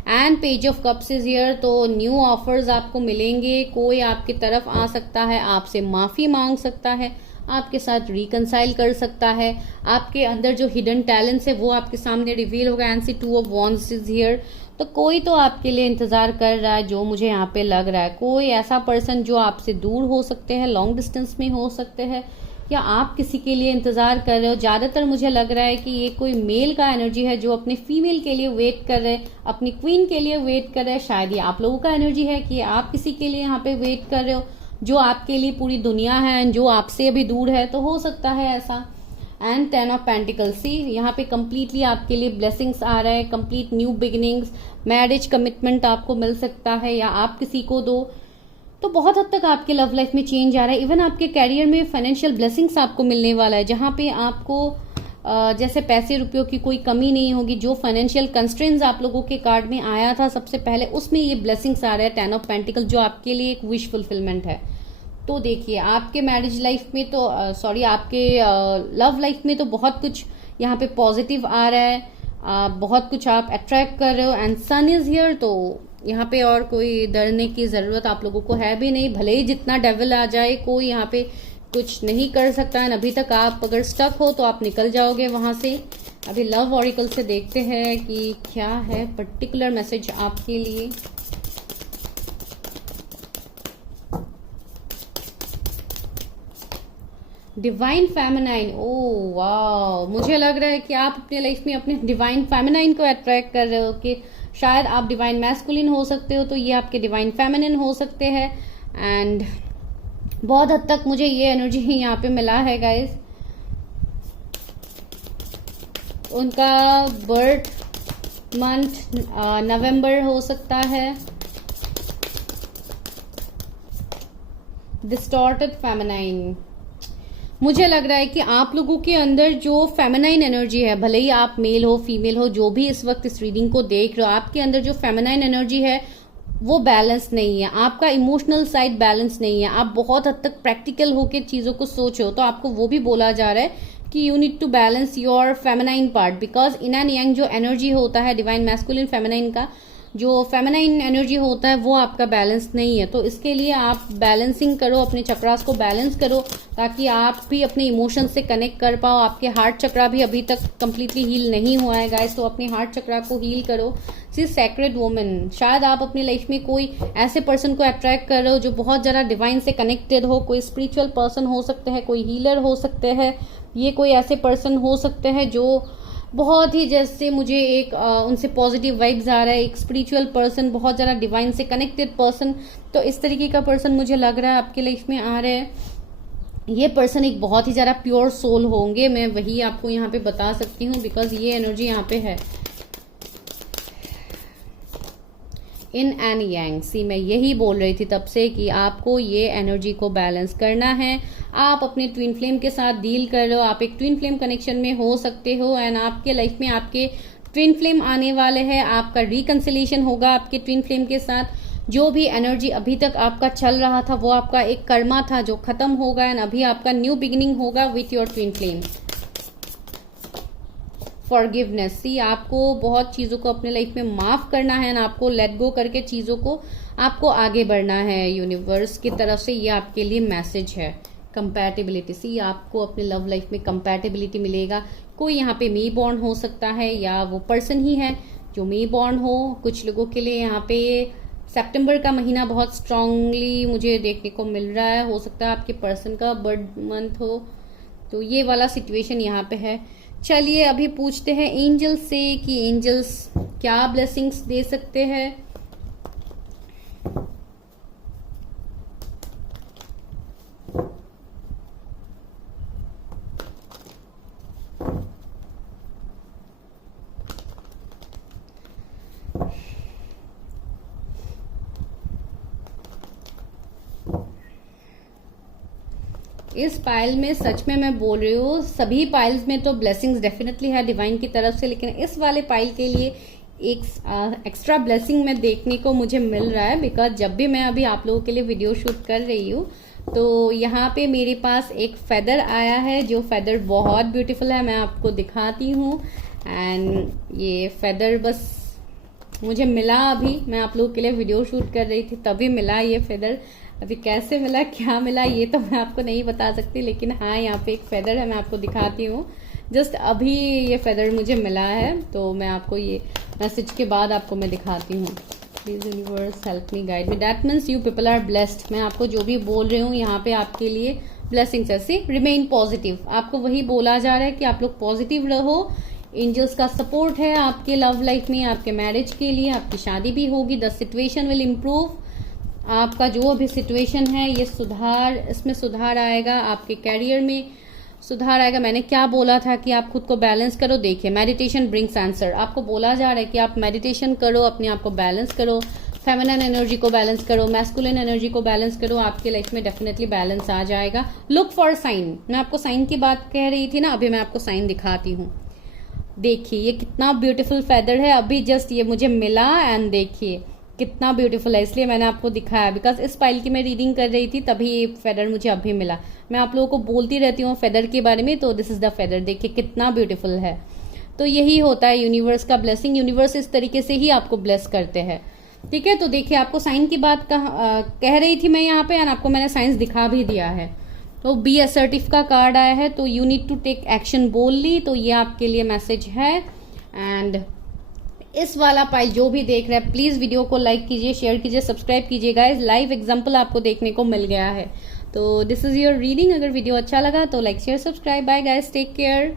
And page of cups is here, तो न्यू ऑफर्स आपको मिलेंगे। कोई आपकी तरफ आ सकता है, आपसे माफी मांग सकता है, आपके साथ रिकंसाइल कर सकता है। आपके अंदर जो हिडन टैलेंट्स है वो आपके सामने रिवील होगा। And see 2 of wands is here, तो कोई तो आपके लिए इंतजार कर रहा है, जो मुझे यहाँ पे लग रहा है। कोई ऐसा पर्सन जो आपसे दूर हो सकते हैं, लॉन्ग डिस्टेंस में हो सकते हैं, या आप किसी के लिए इंतजार कर रहे हो। ज्यादातर मुझे लग रहा है कि ये कोई मेल का एनर्जी है जो अपने फीमेल के लिए वेट कर रहे हैं, अपनी क्वीन के लिए वेट कर रहे हैं। शायद ये आप लोगों का एनर्जी है कि आप किसी के लिए यहाँ पे वेट कर रहे हो जो आपके लिए पूरी दुनिया है, जो आपसे अभी दूर है, तो हो सकता है ऐसा। एंड 10 ऑफ पेंटिकल्स, सी यहाँ पे कंप्लीटली आपके लिए ब्लेसिंग्स आ रहा है, complete new beginnings, marriage commitment आपको मिल सकता है या आप किसी को दो। तो बहुत हद तक आपके लव लाइफ में चेंज आ रहा है। इवन आपके कैरियर में फाइनेंशियल ब्लेसिंग्स आपको मिलने वाला है, जहां पे आपको जैसे पैसे रुपयों की कोई कमी नहीं होगी। जो फाइनेंशियल कंस्ट्रेंट्स आप लोगों के कार्ड में आया था सबसे पहले, उसमें ये ब्लेसिंग्स आ रहा है। 10 ऑफ पेंटिकल जो आपके लिए एक विश फुलफिलमेंट है। तो देखिए आपके मैरिज लाइफ में तो आपके लव लाइफ में तो बहुत कुछ यहाँ पे पॉजिटिव आ रहा है। बहुत कुछ आप अट्रैक्ट कर रहे हो। एंड सन इज हियर, तो यहाँ पे और कोई डरने की जरूरत आप लोगों को है भी नहीं। भले ही जितना डेविल आ जाए, कोई यहाँ पे कुछ नहीं कर सकता है। अभी तक आप अगर स्टक हो तो आप निकल जाओगे वहां से। अभी लव ऑरिकल से देखते हैं कि क्या है पर्टिकुलर मैसेज आपके लिए। डिवाइन फेमिनाइन, ओ वाह, मुझे लग रहा है कि आप अपने लाइफ में अपने डिवाइन फेमिनाइन को अट्रैक्ट कर रहे हो। कि शायद आप डिवाइन मैस्कुलिन हो सकते हो, तो ये आपके डिवाइन फेमिनिन हो सकते हैं। एंड बहुत हद तक मुझे ये एनर्जी ही यहाँ पे मिला है गाइस। उनका बर्थ मंथ नवंबर हो सकता है। डिस्टॉर्टेड फेमिनाइन, मुझे लग रहा है कि आप लोगों के अंदर जो फेमिनाइन एनर्जी है, भले ही आप मेल हो फीमेल हो, जो भी इस वक्त इस रीडिंग को देख रहे हो, आपके अंदर जो फेमिनाइन एनर्जी है वो बैलेंस नहीं है। आपका इमोशनल साइड बैलेंस नहीं है। आप बहुत हद तक प्रैक्टिकल होकर चीजों को सोचो, तो आपको वो भी बोला जा रहा है कि you need to balance your feminine part, because yin and yang जो एनर्जी होता है डिवाइन मैस्कुलिन फेमिनाइन का, जो फेमिनाइन एनर्जी होता है वो आपका बैलेंस नहीं है। तो इसके लिए आप बैलेंसिंग करो, अपने चक्रास को बैलेंस करो, ताकि आप भी अपने इमोशन से कनेक्ट कर पाओ। आपके हार्ट चक्रा भी अभी तक कंप्लीटली हील नहीं हुआ है गाइस, तो अपने हार्ट चक्रा को हील करो। सी सैक्रेड वुमन, शायद आप अपनी लाइफ में कोई ऐसे पर्सन को अट्रैक्ट कर रहे हो जो बहुत ज्यादा डिवाइन से कनेक्टेड हो। कोई स्पिरिचुअल पर्सन हो सकते हैं, कोई हीलर हो सकते हैं, ये कोई ऐसे पर्सन हो सकते हैं जो बहुत ही, जैसे मुझे एक उनसे पॉजिटिव वाइब्स आ रहा है, एक स्पिरिचुअल पर्सन, बहुत ज्यादा डिवाइन से कनेक्टेड पर्सन। तो इस तरीके का पर्सन मुझे लग रहा है आपके लाइफ में आ रहे हैं। ये पर्सन एक बहुत ही ज्यादा प्योर सोल होंगे, मैं वही आपको यहाँ पे बता सकती हूँ, बिकॉज ये एनर्जी यहाँ पे है। इन एंड यांग, सी मैं यही बोल रही थी तब से कि आपको ये एनर्जी को बैलेंस करना है। आप अपने ट्विन फ्लेम के साथ डील कर रहे हो, आप एक ट्विन फ्लेम कनेक्शन में हो सकते हो। एंड आपके लाइफ में आपके ट्विन फ्लेम आने वाले हैं, आपका रिकंसिलिएशन होगा आपके ट्विन फ्लेम के साथ। जो भी एनर्जी अभी तक आपका चल रहा था वो आपका एक कर्मा था जो खत्म होगा, एंड अभी आपका न्यू बिगिनिंग होगा with your twin flame. Forgiveness, see आपको बहुत चीजों को अपने लाइफ में माफ करना है ना, आपको लेट गो करके चीजों को आपको आगे बढ़ना है। यूनिवर्स की तरफ से ये आपके लिए मैसेज है। कंपैटिबिलिटी, सी आपको अपने लव लाइफ में कंपैटिबिलिटी मिलेगा। कोई यहाँ पे मी बॉन्ड हो सकता है या वो पर्सन ही है जो मी बॉन्ड हो। कुछ लोगों के लिए यहाँ पे सितंबर का महीना बहुत स्ट्रांगली मुझे देखने को मिल रहा है। हो सकता है आपके पर्सन का बर्थ मंथ हो, तो ये वाला सिचुएशन यहाँ पे है। चलिए अभी पूछते हैं एंजल्स से कि एंजल्स क्या ब्लेसिंग्स दे सकते हैं। इस पाइल में सच में मैं बोल रही हूँ, सभी पाइल्स में तो ब्लेसिंग्स डेफिनेटली है डिवाइन की तरफ से, लेकिन इस वाले पाइल के लिए एक एक्स्ट्रा ब्लेसिंग में देखने को मुझे मिल रहा है। बिकॉज जब भी मैं अभी आप लोगों के लिए वीडियो शूट कर रही हूँ तो यहाँ पे मेरे पास एक फेदर आया है, जो फेदर बहुत ब्यूटीफुल है। मैं आपको दिखाती हूँ। एंड ये फेदर बस मुझे मिला, अभी मैं आप लोगों के लिए वीडियो शूट कर रही थी तभी मिला ये फेदर। अभी कैसे मिला, क्या मिला, ये तो मैं आपको नहीं बता सकती, लेकिन हाँ यहाँ पे एक फेदर है, मैं आपको दिखाती हूँ। जस्ट अभी ये फेदर मुझे मिला है, तो मैं आपको ये मैसेज के बाद आपको मैं दिखाती हूँ। Please universe help me guide me, that means you people are blessed. मैं आपको जो भी बोल रही हूँ यहाँ पे आपके लिए ब्लेसिंग्स ऐसे, रिमेन पॉजिटिव। आपको वही बोला जा रहा है कि आप लोग पॉजिटिव रहो। एंजल्स का सपोर्ट है आपके लव लाइफ में, आपके मैरिज के लिए, आपकी शादी भी होगी। The situation will improve. आपका जो अभी सिचुएशन है ये सुधार, इसमें सुधार आएगा। आपके कैरियर में सुधार आएगा। मैंने क्या बोला था कि आप खुद को बैलेंस करो। देखिए मेडिटेशन ब्रिंग्स आंसर। आपको बोला जा रहा है कि आप मेडिटेशन करो, अपने आप को बैलेंस करो, फेमिनिन एनर्जी को बैलेंस करो, मैस्कुलिन एनर्जी को बैलेंस करो। आपके लाइफ में डेफिनेटली बैलेंस आ जाएगा। Look for sign. मैं आपको साइन की बात कह रही थी ना, अभी मैं आपको साइन दिखाती हूँ। देखिए ये कितना ब्यूटीफुल फेदर है, अभी जस्ट ये मुझे मिला एंड देखिए कितना ब्यूटीफुल है, इसलिए मैंने आपको दिखाया। बिकॉज इस फाइल की मैं रीडिंग कर रही थी तभी ये फेदर मुझे अभी मिला। मैं आप लोगों को बोलती रहती हूँ फेदर के बारे में, तो दिस इज द फेदर। देखिए कितना ब्यूटीफुल है। तो यही होता है यूनिवर्स का ब्लेसिंग। यूनिवर्स इस तरीके से ही आपको ब्लेस करते हैं। ठीक है, तो देखिए आपको साइन की बात कह रही थी मैं यहाँ पे, एंड आपको मैंने साइंस दिखा भी दिया है। तो बी असर्टिव का कार्ड आया है, तो you need to take action boldly. तो ये आपके लिए मैसेज है। एंड इस वाला पाइल जो भी देख रहा है प्लीज वीडियो को लाइक कीजिए, शेयर कीजिए, सब्सक्राइब कीजिए गाइस। लाइव एग्जांपल आपको देखने को मिल गया है। तो दिस इज योर रीडिंग। अगर वीडियो अच्छा लगा तो like share subscribe. Bye guys, take care.